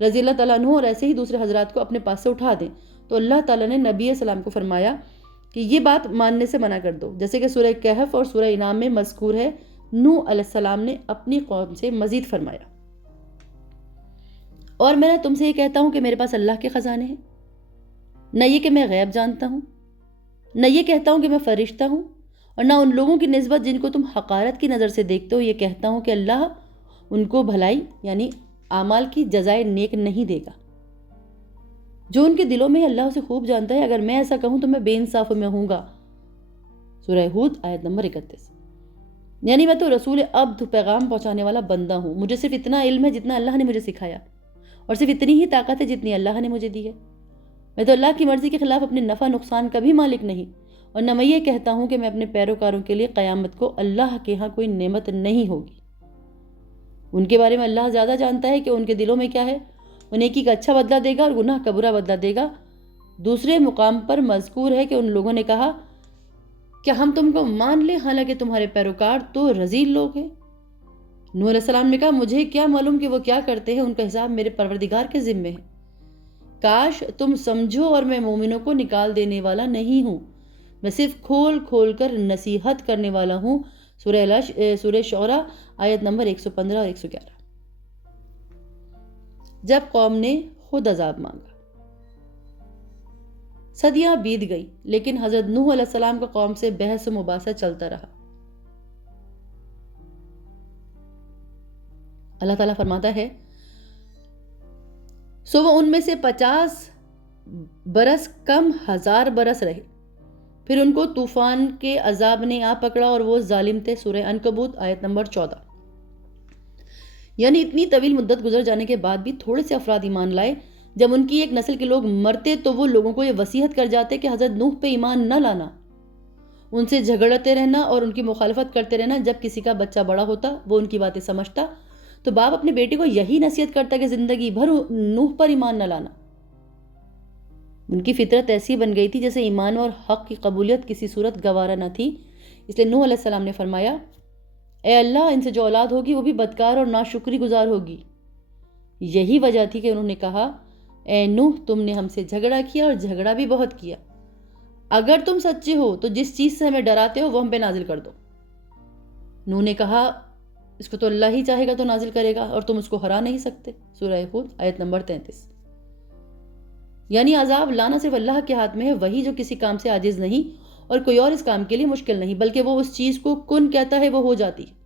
رضی اللہ تعالیٰ عنہ اور ایسے ہی دوسرے حضرات کو اپنے پاس سے اٹھا دیں، تو اللہ تعالیٰ نے نبی علیہ السلام کو فرمایا کہ یہ بات ماننے سے منع کر دو، جیسے کہ سورہ کہف اور سورہ انعام میں مذکور ہے۔ نوح علیہ السلام نے اپنی قوم سے مزید فرمایا، اور میں تم سے یہ کہتا ہوں کہ میرے پاس اللہ کے خزانے ہیں، نہ یہ کہ میں غیب جانتا ہوں، نہ یہ کہتا ہوں کہ میں فرشتہ ہوں، اور نہ ان لوگوں کی نسبت جن کو تم حقارت کی نظر سے دیکھتے ہو یہ کہتا ہوں کہ اللہ ان کو بھلائی یعنی اعمال کی جزائے نیک نہیں دے گا، جو ان کے دلوں میں اللہ اسے خوب جانتا ہے، اگر میں ایسا کہوں تو میں بے انصاف میں ہوں گا، سورہ ہود آیت نمبر 31۔ یعنی میں تو رسول عبد، پیغام پہنچانے والا بندہ ہوں، مجھے صرف اتنا علم ہے جتنا اللہ نے مجھے سکھایا، اور صرف اتنی ہی طاقت ہے جتنی اللہ نے مجھے دی ہے، میں تو اللہ کی مرضی کے خلاف اپنے نفع نقصان کا بھی مالک نہیں، اور نہ میں یہ کہتا ہوں کہ میں اپنے پیروکاروں کے لیے قیامت کو اللہ کے ہاں کوئی نعمت نہیں ہوگی۔ ان کے بارے میں اللہ زیادہ جانتا ہے کہ ان کے دلوں میں کیا ہے، وہ نیکی کا اچھا بدلہ دے گا اور گناہ کا برا بدلہ دے گا۔ دوسرے مقام پر مذکور ہے کہ ان لوگوں نے کہا، کیا ہم تم کو مان لیں حالانکہ تمہارے پیروکار تو رذیل لوگ ہیں؟ نوح علیہ السلام نے کہا، مجھے کیا معلوم کہ وہ کیا کرتے ہیں، ان کا حساب میرے پروردگار کے ذمے ہے، کاش تم سمجھو اور میں مومنوں کو نکال دینے والا نہیں ہوں، میں صرف کھول کھول کر نصیحت کرنے والا ہوں۔ سورہ شعراء آیت نمبر 115 اور 111۔ جب قوم نے خود عذاب مانگا۔ صدیاں بیت گئی لیکن حضرت نوح علیہ السلام کا قوم سے بحث و مباحثہ چلتا رہا۔ اللہ تعالیٰ فرماتا ہے سو وہ ان میں سے 50 برس کم 1000 برس رہے، پھر ان کو طوفان کے عذاب نے آ پکڑا اور وہ ظالم تھے۔ سورہ عنکبوت آیت نمبر 14۔ یعنی اتنی طویل مدت گزر جانے کے بعد بھی تھوڑے سے افراد ایمان لائے۔ جب ان کی ایک نسل کے لوگ مرتے تو وہ لوگوں کو یہ وصیت کر جاتے کہ حضرت نوح پہ ایمان نہ لانا، ان سے جھگڑتے رہنا اور ان کی مخالفت کرتے رہنا۔ جب کسی کا بچہ بڑا ہوتا، وہ ان کی باتیں سمجھتا، تو باپ اپنے بیٹے کو یہی نصیحت کرتا کہ زندگی بھر نوح پر ایمان نہ لانا۔ ان کی فطرت ایسی بن گئی تھی جیسے ایمان اور حق کی قبولیت کسی صورت گوارا نہ تھی۔ اس لیے نوح علیہ السلام نے فرمایا اے اللہ، ان سے جو اولاد ہوگی وہ بھی بدکار اور ناشکری گزار ہوگی۔ یہی وجہ تھی کہ انہوں نے کہا اے نوح، تم نے ہم سے جھگڑا کیا اور جھگڑا بھی بہت کیا۔ اگر تم سچے ہو تو جس چیز سے ہمیں ڈراتے ہو وہ ہم پہ نازل کر دو۔ نوح نے کہا اس کو تو اللہ ہی چاہے گا تو نازل کرے گا اور تم اس کو ہرا نہیں سکتے۔ سورہ ہود آیت نمبر 33۔ یعنی عذاب لانا صرف اللہ کے ہاتھ میں ہے، وہی جو کسی کام سے عاجز نہیں اور کوئی اور اس کام کے لیے مشکل نہیں، بلکہ وہ اس چیز کو کن کہتا ہے وہ ہو جاتی ہے۔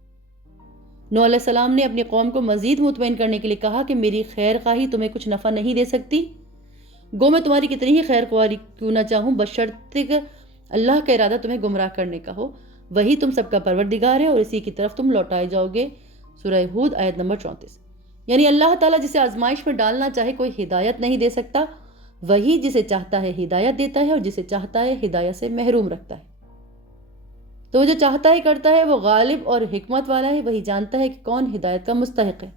نوح علیہ السلام نے اپنی قوم کو مزید مطمئن کرنے کے لیے کہا کہ میری خیر خواہی تمہیں کچھ نفع نہیں دے سکتی، گو میں تمہاری کتنی ہی خیر خواہی کیوں نہ چاہوں، بشرطے کہ اللہ کا ارادہ تمہیں گمراہ کرنے کا ہو، وہی تم سب کا پروردگار ہے اور اسی کی طرف تم لوٹائے جاؤ گے۔ سورہ ہود آیت نمبر 34۔ یعنی اللہ تعالیٰ جسے آزمائش میں ڈالنا چاہے کوئی ہدایت نہیں دے سکتا، وہی جسے چاہتا ہے ہدایت دیتا ہے اور جسے چاہتا ہے ہدایت سے محروم رکھتا ہے۔ تو وہ جو چاہتا ہے کرتا ہے، وہ غالب اور حکمت والا ہے، وہی جانتا ہے کہ کون ہدایت کا مستحق ہے،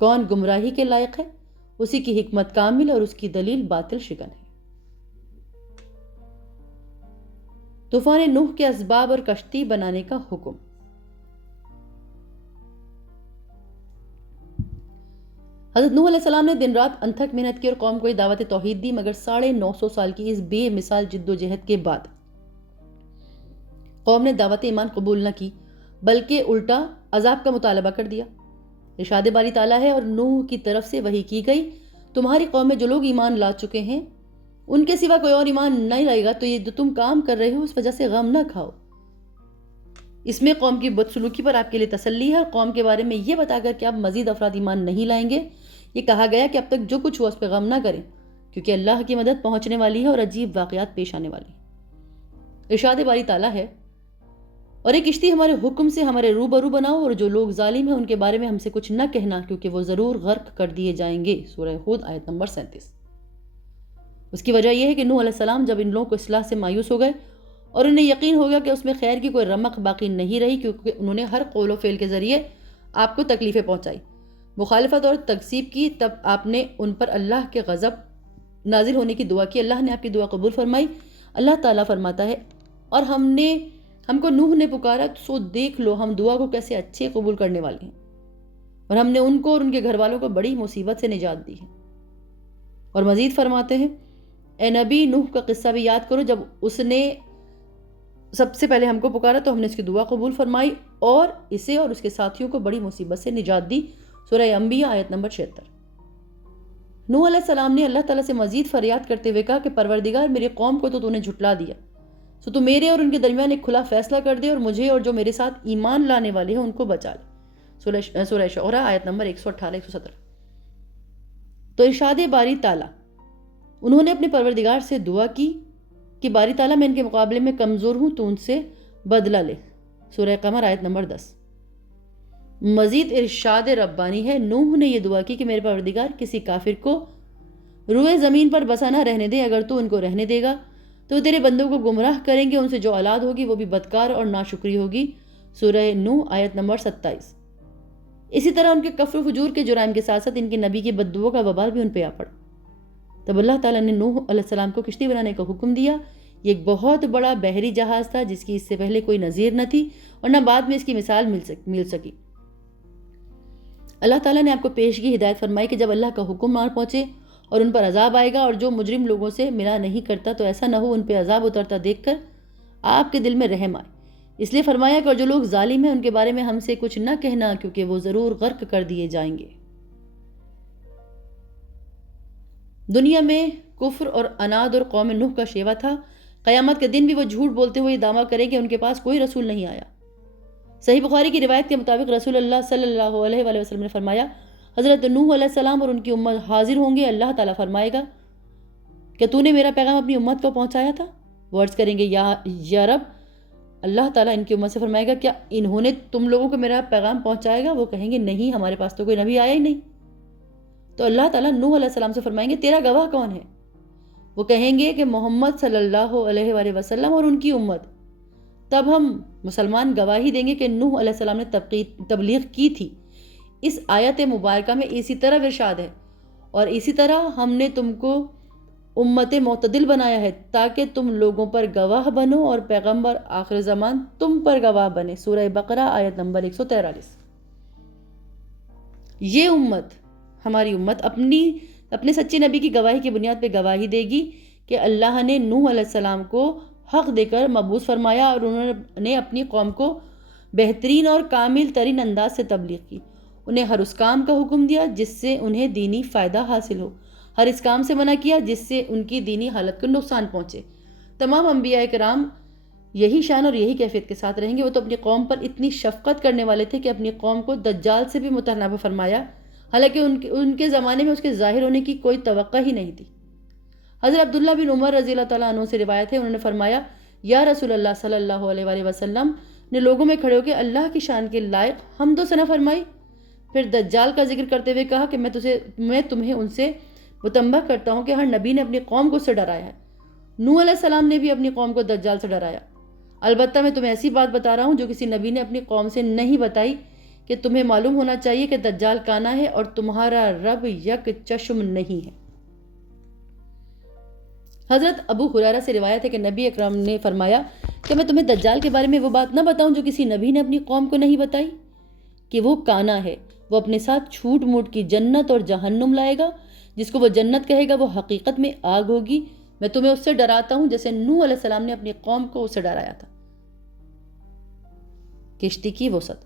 کون گمراہی کے لائق ہے، اسی کی حکمت کامل اور اس کی دلیل باطل شکن ہے۔ طوفان نوح کے اسباب اور کشتی بنانے کا حکم۔ حضرت نوح علیہ السلام نے دن رات انتھک محنت کی اور قوم کو دعوت توحید دی، مگر 950 سال کی اس بے مثال جد و جہد کے بعد قوم نے دعوت ایمان قبول نہ کی، بلکہ الٹا عذاب کا مطالبہ کر دیا۔ ارشاد باری تعالیٰ ہے اور نوح کی طرف سے وحی کی گئی تمہاری قوم میں جو لوگ ایمان لا چکے ہیں ان کے سوا کوئی اور ایمان نہیں لائے گا، تو یہ جو تم کام کر رہے ہو اس وجہ سے غم نہ کھاؤ۔ اس میں قوم کی بدسلوکی پر آپ کے لیے تسلی ہے اور قوم کے بارے میں یہ بتا کر کہ آپ مزید افراد ایمان نہیں لائیں گے، یہ کہا گیا کہ اب تک جو کچھ ہوا اس پہ غم نہ کریں، کیونکہ اللہ کی مدد پہنچنے والی ہے اور عجیب واقعات پیش آنے والی ہیں۔ ارشاد باری تعالیٰ ہے اور ایک کشتی ہمارے حکم سے ہمارے روبرو بناؤ اور جو لوگ ظالم ہیں ان کے بارے میں ہم سے کچھ نہ کہنا، کیونکہ وہ ضرور غرق کر دیے جائیں گے۔ سورہ ہود آیت نمبر 37۔ اس کی وجہ یہ ہے کہ نوح علیہ السلام جب ان لوگوں کو اصلاح سے مایوس ہو گئے اور انہیں یقین ہو گیا کہ اس میں خیر کی کوئی رمق باقی نہیں رہی، کیونکہ انہوں نے ہر قول و فعل کے ذریعے آپ کو تکلیفیں پہنچائی، مخالفت اور تکذیب کی، تب آپ نے ان پر اللہ کے غضب نازل ہونے کی دعا کی۔ اللہ نے آپ کی دعا قبول فرمائی۔ اللہ تعالیٰ فرماتا ہے اور ہم کو نوح نے پکارا سو دیکھ لو ہم دعا کو کیسے اچھے قبول کرنے والے ہیں، اور ہم نے ان کو اور ان کے گھر والوں کو بڑی مصیبت سے نجات دی ہے۔ اور مزید فرماتے ہیں اے نبی، نوح کا قصہ بھی یاد کرو، جب اس نے سب سے پہلے ہم کو پکارا تو ہم نے اس کی دعا قبول فرمائی اور اسے اور اس کے ساتھیوں کو بڑی مصیبت سے نجات دی۔ سورہ انبیاء آیت نمبر 76۔ نوح علیہ السلام نے اللہ تعالیٰ سے مزید فریاد کرتے ہوئے کہا کہ پروردگار، میری قوم کو تو نے جھٹلا دیا، سو تو میرے اور ان کے درمیان ایک کھلا فیصلہ کر دے اور مجھے اور جو میرے ساتھ ایمان لانے والے ہیں ان کو بچا لے۔ سورہ شعراء آیت نمبر 118-117۔ تو ارشاد باری تعالیٰ، انہوں نے اپنے پروردگار سے دعا کی کہ باری تعالیٰ میں ان کے مقابلے میں کمزور ہوں تو ان سے بدلہ لے۔ سورہ قمر آیت نمبر 10۔ مزید ارشاد ربانی ہے، نوح نے یہ دعا کی کہ میرے پروردگار کسی کافر کو روئے زمین پر بسا نہ رہنے دے، اگر تو ان کو رہنے دے گا تو تیرے بندوں کو گمراہ کریں گے، ان سے جو اولاد ہوگی وہ بھی بدکار اور ناشکری ہوگی۔ سورہ نوح آیت نمبر 27۔ اسی طرح ان کے کفر و فجور کے جرائم کے ساتھ ساتھ ان کے نبی کی بددعاؤں کا وبال بھی ان پہ آ پڑا۔ تب اللہ تعالیٰ نے نوح علیہ السلام کو کشتی بنانے کا حکم دیا۔ یہ ایک بہت بڑا بحری جہاز تھا جس کی اس سے پہلے کوئی نظیر نہ تھی اور نہ بعد میں اس کی مثال مل سکی۔ اللہ تعالیٰ نے آپ کو پیشگی ہدایت فرمائی کہ جب اللہ کا حکم آ پہنچے اور ان پر عذاب آئے گا، اور جو مجرم لوگوں سے ملا نہیں کرتا تو ایسا نہ ہو ان پہ عذاب اترتا دیکھ کر آپ کے دل میں رحم آئے، اس لیے فرمایا کہ اور جو لوگ ظالم ہیں ان کے بارے میں ہم سے کچھ نہ کہنا، کیونکہ وہ ضرور غرق کر دیے جائیں گے۔ دنیا میں کفر اور عناد اور قوم نوح کا شیوا تھا، قیامت کے دن بھی وہ جھوٹ بولتے ہوئے دعویٰ کریں کہ ان کے پاس کوئی رسول نہیں آیا۔ صحیح بخاری کی روایت کے مطابق رسول اللہ صلی اللہ علیہ وآلہ وسلم نے فرمایا، حضرت نوح علیہ السلام اور ان کی امت حاضر ہوں گے، اللہ تعالیٰ فرمائے گا کہ تو نے میرا پیغام اپنی امت کو پہنچایا تھا؟ وہ عرض کریں گے یا رب۔ اللہ تعالیٰ ان کی امت سے فرمائے گا، کیا انہوں نے تم لوگوں کو میرا پیغام پہنچائے گا؟ وہ کہیں گے نہیں، ہمارے پاس تو کوئی نبی آیا ہی نہیں۔ تو اللہ تعالیٰ نوح علیہ السلام سے فرمائیں گے تیرا گواہ کون ہے؟ وہ کہیں گے کہ محمد صلی اللہ علیہ وآلہ وسلم اور ان کی امت۔ تب ہم مسلمان گواہی دیں گے کہ نوح علیہ السلام نے تبلیغ کی تھی۔ اس آیت مبارکہ میں اسی طرح ارشاد ہے، اور اسی طرح ہم نے تم کو امت معتدل بنایا ہے تاکہ تم لوگوں پر گواہ بنو اور پیغمبر آخر زمان تم پر گواہ بنے۔ سورہ بقرہ آیت نمبر 143۔ یہ امت، ہماری امت، اپنے سچے نبی کی گواہی کی بنیاد پہ گواہی دے گی کہ اللہ نے نوح علیہ السلام کو حق دے کر مبعوث فرمایا، اور انہوں نے اپنی قوم کو بہترین اور کامل ترین انداز سے تبلیغ کی، انہیں ہر اس کام کا حکم دیا جس سے انہیں دینی فائدہ حاصل ہو، ہر اس کام سے منع کیا جس سے ان کی دینی حالت کو نقصان پہنچے۔ تمام انبیاء کرام یہی شان اور یہی کیفیت کے ساتھ رہیں گے۔ وہ تو اپنی قوم پر اتنی شفقت کرنے والے تھے کہ اپنی قوم کو دجال سے بھی متنبہ فرمایا، حالانکہ ان کے زمانے میں اس کے ظاہر ہونے کی کوئی توقع ہی نہیں تھی۔ حضرت عبداللہ بن عمر رضی اللہ تعالیٰ عنہ سے روایت ہے، انہوں نے فرمایا، یا رسول اللہ صلی اللہ علیہ وآلہ وسلم نے لوگوں میں کھڑے ہو کے اللہ کی شان کے لائق حمد و ثنا فرمائی، پھر دجال کا ذکر کرتے ہوئے کہا کہ میں تمہیں ان سے متنبہ کرتا ہوں کہ ہر نبی نے اپنی قوم کو اس سے ڈرایا ہے۔ نوح علیہ السلام نے بھی اپنی قوم کو دجال سے ڈرایا۔ البتہ میں تمہیں ایسی بات بتا رہا ہوں جو کسی نبی نے اپنی قوم سے نہیں بتائی، کہ تمہیں معلوم ہونا چاہیے کہ دجال کانا ہے اور تمہارا رب یک چشم نہیں ہے۔ حضرت ابو ہریرہ سے روایت ہے کہ نبی اکرم نے فرمایا کہ میں تمہیں دجال کے بارے میں وہ بات نہ بتاؤں جو کسی نبی نے اپنی قوم کو نہیں بتائی، کہ وہ کانا ہے، وہ اپنے ساتھ چھوٹ موٹ کی جنت اور جہنم لائے گا، جس کو وہ جنت کہے گا وہ حقیقت میں آگ ہوگی۔ میں تمہیں اس سے ڈراتا ہوں جیسے نوح علیہ السلام نے اپنی قوم کو اس سے ڈرایا تھا۔ کشتی کی وسعت۔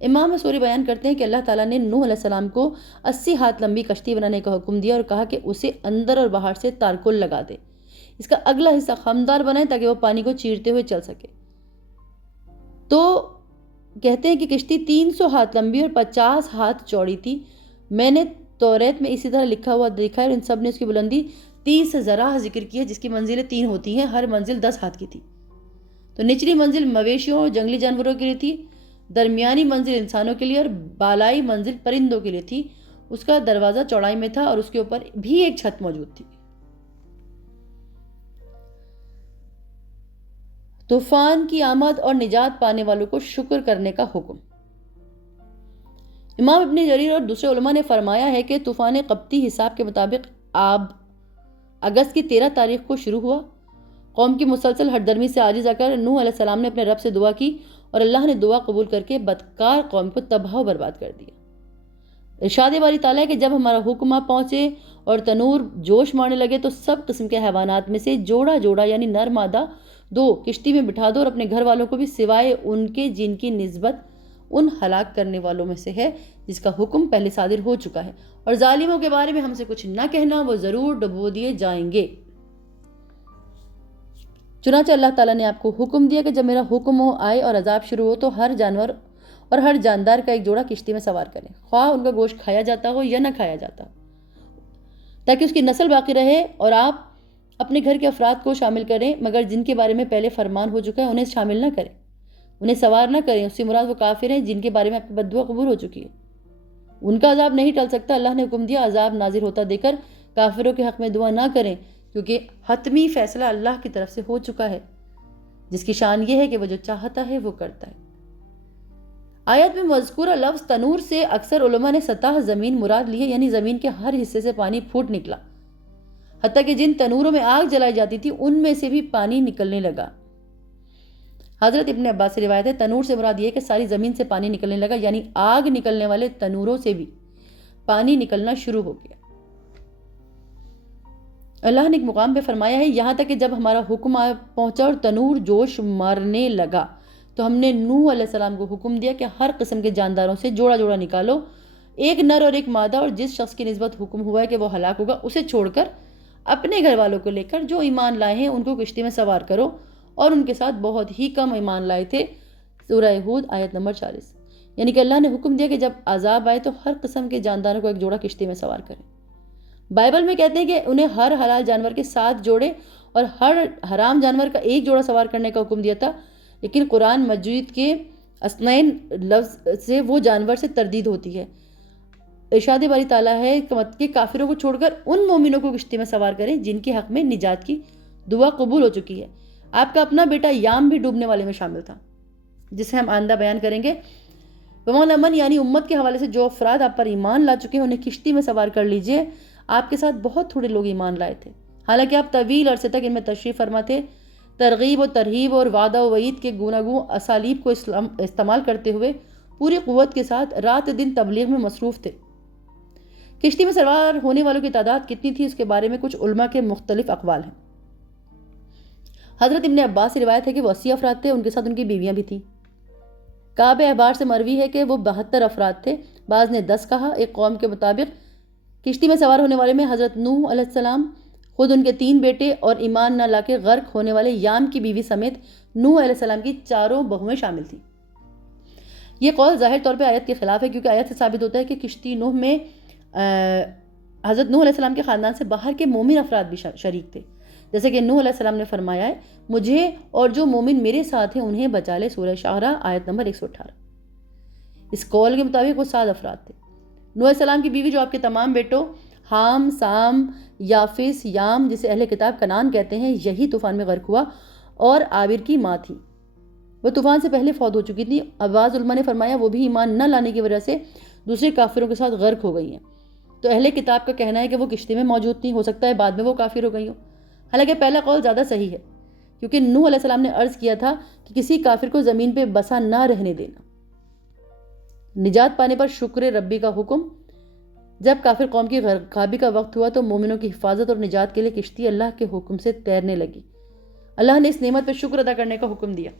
امام مسعود بیان کرتے ہیں کہ اللہ تعالیٰ نے نوح علیہ السلام کو 80 ہاتھ لمبی کشتی بنانے کا حکم دیا اور کہا کہ اسے اندر اور باہر سے تارکول لگا دے، اس کا اگلا حصہ خمدار بنائے تاکہ وہ پانی کو چیرتے ہوئے چل سکے۔ تو کہتے ہیں کہ کشتی 300 ہاتھ لمبی اور 50 ہاتھ چوڑی تھی۔ میں نے توریت میں اسی طرح لکھا ہوا دیکھا ہے، اور ان سب نے اس کی بلندی 30 ذراع ذکر کی ہے، جس کی منزلیں 3 ہوتی ہیں، ہر منزل 10 ہاتھ کی تھی۔ تو نچلی منزل مویشیوں اور جنگلی جانوروں کے لیے تھی، درمیانی منزل انسانوں کے لیے، اور بالائی منزل پرندوں کے لیے تھی۔ اس کا دروازہ چوڑائی میں تھا اور اس کے اوپر بھی ایک چھت موجود تھی۔ طوفان کی آمد اور نجات پانے والوں کو شکر کرنے کا حکم۔ امام ابن جریر اور دوسرے علماء نے فرمایا ہے کہ طوفان قبطی حساب کے مطابق اگست کی 13 تاریخ کو شروع ہوا۔ قوم کی مسلسل ہردرمی سے عاجز آ کر نوح علیہ السلام نے اپنے رب سے دعا کی، اور اللہ نے دعا قبول کر کے بدکار قوم کو تباہ و برباد کر دیا۔ ارشاد باری تعالیٰ ہے کہ جب ہمارا حکم آ پہنچے اور تنور جوش مارنے لگے تو سب قسم کے حیوانات میں سے جوڑا جوڑا یعنی نر مادہ 2 کشتی میں بٹھا دو، اور اپنے گھر والوں کو بھی سوائے ان کے جن کی نسبت ان ہلاک کرنے والوں میں سے ہے جس کا حکم پہلے صادر ہو چکا ہے، اور ظالموں کے بارے میں ہم سے کچھ نہ کہنا، وہ ضرور ڈبو دیے جائیں گے۔ چنانچہ اللہ تعالیٰ نے آپ کو حکم دیا کہ جب میرا حکم آئے اور عذاب شروع ہو تو ہر جانور اور ہر جاندار کا ایک جوڑا کشتی میں سوار کریں، خواہ ان کا گوشت کھایا جاتا ہو یا نہ کھایا جاتا ہو، تاکہ اس کی نسل باقی رہے، اور آپ اپنے گھر کے افراد کو شامل کریں، مگر جن کے بارے میں پہلے فرمان ہو چکا ہے انہیں شامل نہ کریں، انہیں سوار نہ کریں۔ اس سے مراد وہ کافر ہیں جن کے بارے میں آپ کی بددعا قبول ہو چکی ہے، ان کا عذاب نہیں ٹل سکتا۔ اللہ نے حکم دیا عذاب نازل ہوتا دے کر کافروں کے حق میں دعا نہ کریں، کیونکہ حتمی فیصلہ اللہ کی طرف سے ہو چکا ہے، جس کی شان یہ ہے کہ وہ جو چاہتا ہے وہ کرتا ہے۔ آیت میں مذکورہ لفظ تنور سے اکثر علماء نے سطح زمین مراد لی ہے، یعنی زمین کے ہر حصے سے پانی پھوٹ نکلا، حتیٰ کہ جن تنوروں میں آگ جلائی جاتی تھی ان میں سے بھی پانی نکلنے لگا۔ حضرت ابن عباس سے روایت ہے، تنور سے مراد یہ کہ ساری زمین سے پانی نکلنے لگا، یعنی آگ نکلنے والے تنوروں سے بھی پانی نکلنا شروع ہو گیا۔ اللہ نے ایک مقام پہ فرمایا ہے، یہاں تک کہ جب ہمارا حکم پہنچا اور تنور جوش مارنے لگا تو ہم نے نوح علیہ السلام کو حکم دیا کہ ہر قسم کے جانداروں سے جوڑا جوڑا نکالو، ایک نر اور ایک مادہ، اور جس شخص کی نسبت حکم ہوا ہے کہ وہ ہلاک ہوگا اسے چھوڑ کر اپنے گھر والوں کو لے کر جو ایمان لائے ہیں ان کو کشتی میں سوار کرو، اور ان کے ساتھ بہت ہی کم ایمان لائے تھے۔ سورہ ہود آیت نمبر 40۔ یعنی کہ اللہ نے حکم دیا کہ جب عذاب آئے تو ہر قسم کے جانداروں کو ایک جوڑا کشتی میں سوار کریں۔ بائبل میں کہتے ہیں کہ انہیں ہر حلال جانور کے 7 جوڑے اور ہر حرام جانور کا 1 جوڑا سوار کرنے کا حکم دیا تھا، لیکن قرآن مجید کے اثنین لفظ سے وہ جانور سے تردید ہوتی ہے۔ ارشاد باری تعالیٰ ہے کہ کافروں کو چھوڑ کر ان مومنوں کو کشتی میں سوار کریں جن کے حق میں نجات کی دعا قبول ہو چکی ہے۔ آپ کا اپنا بیٹا یام بھی ڈوبنے والے میں شامل تھا، جسے ہم آئندہ بیان کریں گے۔ ومن امن یعنی امت کے حوالے سے جو افراد آپ پر ایمان لا چکے ہیں انہیں کشتی میں سوار کر لیجئے۔ آپ کے ساتھ بہت تھوڑے لوگ ایمان لائے تھے، حالانکہ آپ طویل عرصے تک ان میں تشریف فرما تھے، ترغیب و ترہیب اور وعدہ و وعید کے گوناگوں اسالیب کو استعمال کرتے ہوئے پوری قوت کے ساتھ رات دن تبلیغ میں مصروف تھے۔ کشتی میں سوار ہونے والوں کی تعداد کتنی تھی اس کے بارے میں کچھ علماء کے مختلف اقوال ہیں۔ حضرت ابن عباس سے روایت ہے کہ وہ 80 افراد تھے، ان کے ساتھ ان کی بیویاں بھی تھیں۔ کعب احبار سے مروی ہے کہ وہ 72 افراد تھے، بعض نے 10 کہا۔ ایک قوم کے مطابق کشتی میں سوار ہونے والے میں حضرت نوح علیہ السلام، خود ان کے 3 بیٹے اور ایمان نہ لا کے غرق ہونے والے یام کی بیوی سمیت نوح علیہ السلام کی 4 بہویں شامل تھیں۔ یہ قول ظاہر طور پہ آیت کے خلاف ہے، کیونکہ آیت سے ثابت ہوتا ہے کہ کشتی نوح میں حضرت نوح علیہ السلام کے خاندان سے باہر کے مومن افراد بھی شریک تھے، جیسے کہ نوح علیہ السلام نے فرمایا ہے مجھے اور جو مومن میرے ساتھ ہیں انہیں بچا لے، سورہ شعراء آیت نمبر 118۔ اس قول کے مطابق وہ 7 افراد تھے۔ نوح علیہ السلام کی بیوی جو آپ کے تمام بیٹوں حام، سام، یافس، یام جسے اہل کتاب کنعان کہتے ہیں، یہی طوفان میں غرق ہوا، اور عابر کی ماں تھی، وہ طوفان سے پہلے فوت ہو چکی تھی۔ بعض علماء نے فرمایا وہ بھی ایمان نہ لانے کی وجہ سے دوسرے کافروں کے ساتھ غرق ہو گئی ہیں، تو اہل کتاب کا کہنا ہے کہ وہ کشتی میں موجود تھیں، ہو سکتا ہے بعد میں وہ کافر ہو گئی ہوں۔ حالانکہ پہلا قول زیادہ صحیح ہے، کیونکہ نوح علیہ السلام نے عرض کیا تھا کہ کسی کافر کو زمین پہ بسا نہ رہنے دینا۔ نجات پانے پر شکر ربی کا حکم۔ جب کافر قوم کی غرقابی کا وقت ہوا تو مومنوں کی حفاظت اور نجات کے لیے کشتی اللہ کے حکم سے تیرنے لگی۔ اللہ نے اس نعمت پہ شکر ادا کرنے کا حکم دیا،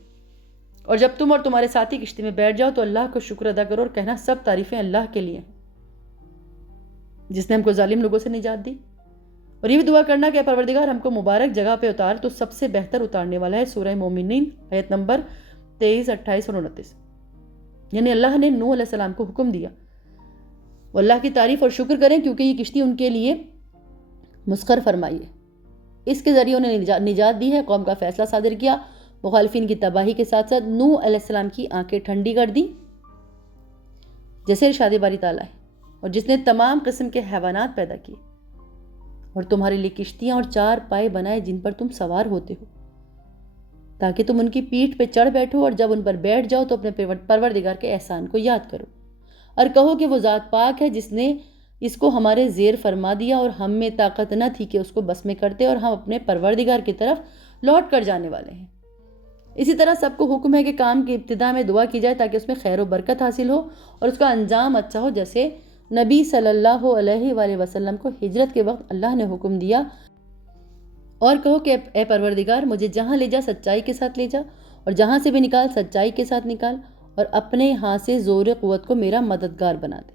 اور جب تم اور تمہارے ساتھی کشتی میں بیٹھ جاؤ تو اللہ کو شکر ادا کرو اور کہنا سب تعریفیں اللہ کے لیے ہیں جس نے ہم کو ظالم لوگوں سے نجات دی، اور یہ بھی دعا کرنا کہ اے پروردگار ہم کو مبارک جگہ پہ اتار، تو سب سے بہتر اتارنے والا ہے، سورہ مومنین آیت نمبر 23، 28 اور 29۔ یعنی اللہ نے نوح علیہ السلام کو حکم دیا وہ اللہ کی تعریف اور شکر کریں، کیونکہ یہ کشتی ان کے لیے مسخر فرمائی ہے، اس کے ذریعے انہیں نجات دی ہے، قوم کا فیصلہ صادر کیا، مخالفین کی تباہی کے ساتھ ساتھ نوح علیہ السلام کی آنکھیں ٹھنڈی کر دی، جیسے ارشاد باری تعالیٰ ہے، اور جس نے تمام قسم کے حیوانات پیدا کیے اور تمہارے لیے کشتیاں اور 4 پائے بنائے جن پر تم سوار ہوتے ہو، تاکہ تم ان کی پیٹھ پہ چڑھ بیٹھو، اور جب ان پر بیٹھ جاؤ تو اپنے پروردگار کے احسان کو یاد کرو اور کہو کہ وہ ذات پاک ہے جس نے اس کو ہمارے زیر فرما دیا اور ہم میں طاقت نہ تھی کہ اس کو بس میں کرتے، اور ہم اپنے پروردگار کی طرف لوٹ کر جانے والے ہیں۔ اسی طرح سب کو حکم ہے کہ کام کی ابتدا میں دعا کی جائے تاکہ اس میں خیر و برکت حاصل ہو اور اس کا انجام اچھا ہو، جیسے نبی صلی اللہ علیہ وآلہ وسلم کو ہجرت کے وقت اللہ نے حکم دیا، اور کہو کہ اے پروردگار مجھے جہاں لے جا سچائی کے ساتھ لے جا، اور جہاں سے بھی نکال سچائی کے ساتھ نکال، اور اپنے ہاں سے زور قوت کو میرا مددگار بنا دے۔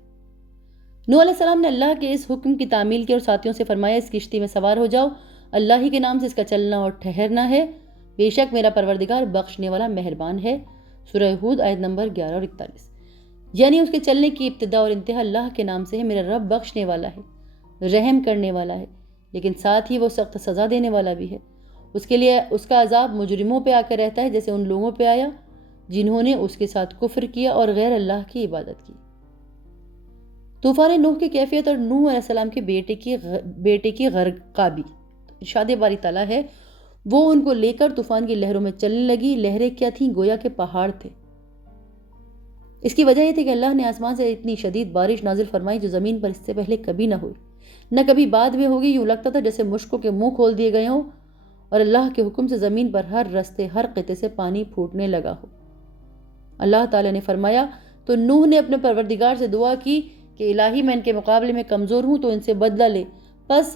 نوح علیہ السلام نے اللہ کے اس حکم کی تعمیل کی اور ساتھیوں سے فرمایا اس کشتی میں سوار ہو جاؤ، اللہ ہی کے نام سے اس کا چلنا اور ٹھہرنا ہے، بے شک میرا پروردگار بخشنے والا مہربان ہے، سورہ ہود آیت نمبر 11 اور 41۔ یعنی اس کے چلنے کی ابتدا اور انتہا اللہ کے نام سے ہے، میرا رب بخشنے والا ہے، رحم کرنے والا ہے، لیکن ساتھ ہی وہ سخت سزا دینے والا بھی ہے۔ اس کے لیے اس کا عذاب مجرموں پہ آ کر رہتا ہے، جیسے ان لوگوں پہ آیا جنہوں نے اس کے ساتھ کفر کیا اور غیر اللہ کی عبادت کی۔ طوفان نوح کی کیفیت اور نوح علیہ السلام کے بیٹے کی غرقابی۔ ارشاد باری تعالیٰ ہے وہ ان کو لے کر طوفان کی لہروں میں چلنے لگی، لہریں کیا تھیں؟ گویا کے پہاڑ تھے۔ اس کی وجہ یہ تھی کہ اللہ نے آسمان سے اتنی شدید بارش نازل فرمائی جو زمین پر اس سے پہلے کبھی نہ ہوئی، نہ کبھی بعد میں ہوگی۔ یوں لگتا تھا جیسے مشکوں کے منہ کھول دیے گئے ہوں، اور اللہ کے حکم سے زمین پر ہر رستے ہر قطعے سے پانی پھوٹنے لگا ہو۔ اللہ تعالیٰ نے فرمایا تو نوح نے اپنے پروردگار سے دعا کی کہ الہی میں ان کے مقابلے میں کمزور ہوں تو ان سے بدلہ لے، بس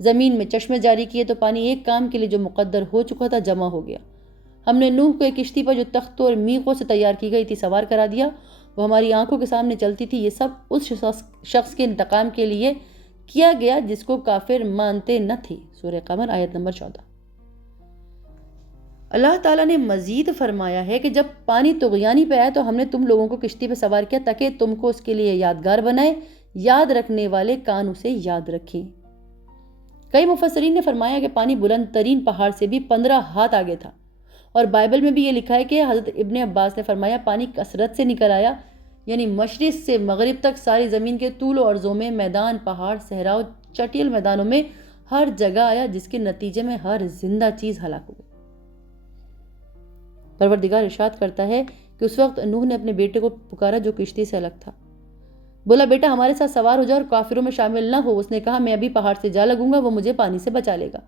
زمین میں چشمے جاری کیے تو پانی ایک کام کے لیے جو مقدر ہو چکا تھا جمع ہو گیا۔ ہم نے نوح کو ایک کشتی پر جو تختوں اور میخوں سے تیار کی گئی تھی سوار کرا دیا، وہ ہماری آنکھوں کے سامنے چلتی تھی۔ یہ سب اس شخص کے انتقام کے لیے کیا گیا جس کو کافر مانتے نہ تھے۔ سورہ قمر آیت نمبر 14۔ اللہ تعالیٰ نے مزید فرمایا ہے کہ جب پانی طغیانی پہ آئے تو ہم نے تم لوگوں کو کشتی پہ سوار کیا تاکہ تم کو اس کے لیے یادگار بنائے، یاد رکھنے والے کان اسے یاد رکھیں۔ کئی مفسرین نے فرمایا کہ پانی بلند ترین پہاڑ سے بھی 15 ہاتھ آگے تھا، اور بائبل میں بھی یہ لکھا ہے کہ حضرت ابن عباس نے فرمایا پانی کثرت سے نکل آیا، یعنی مشرق سے مغرب تک ساری زمین کے طول و عرضوں میں، میدان، پہاڑ، صحرا و چٹیل میدانوں میں ہر جگہ آیا، جس کے نتیجے میں ہر زندہ چیز ہلاک ہو گئی۔ پروردگار ارشاد کرتا ہے کہ اس وقت نوح نے اپنے بیٹے کو پکارا جو کشتی سے الگ تھا، بولا بیٹا ہمارے ساتھ سوار ہو جا اور کافروں میں شامل نہ ہو۔ اس نے کہا میں ابھی پہاڑ سے جا لگوں گا، وہ مجھے پانی سے بچا لے گا۔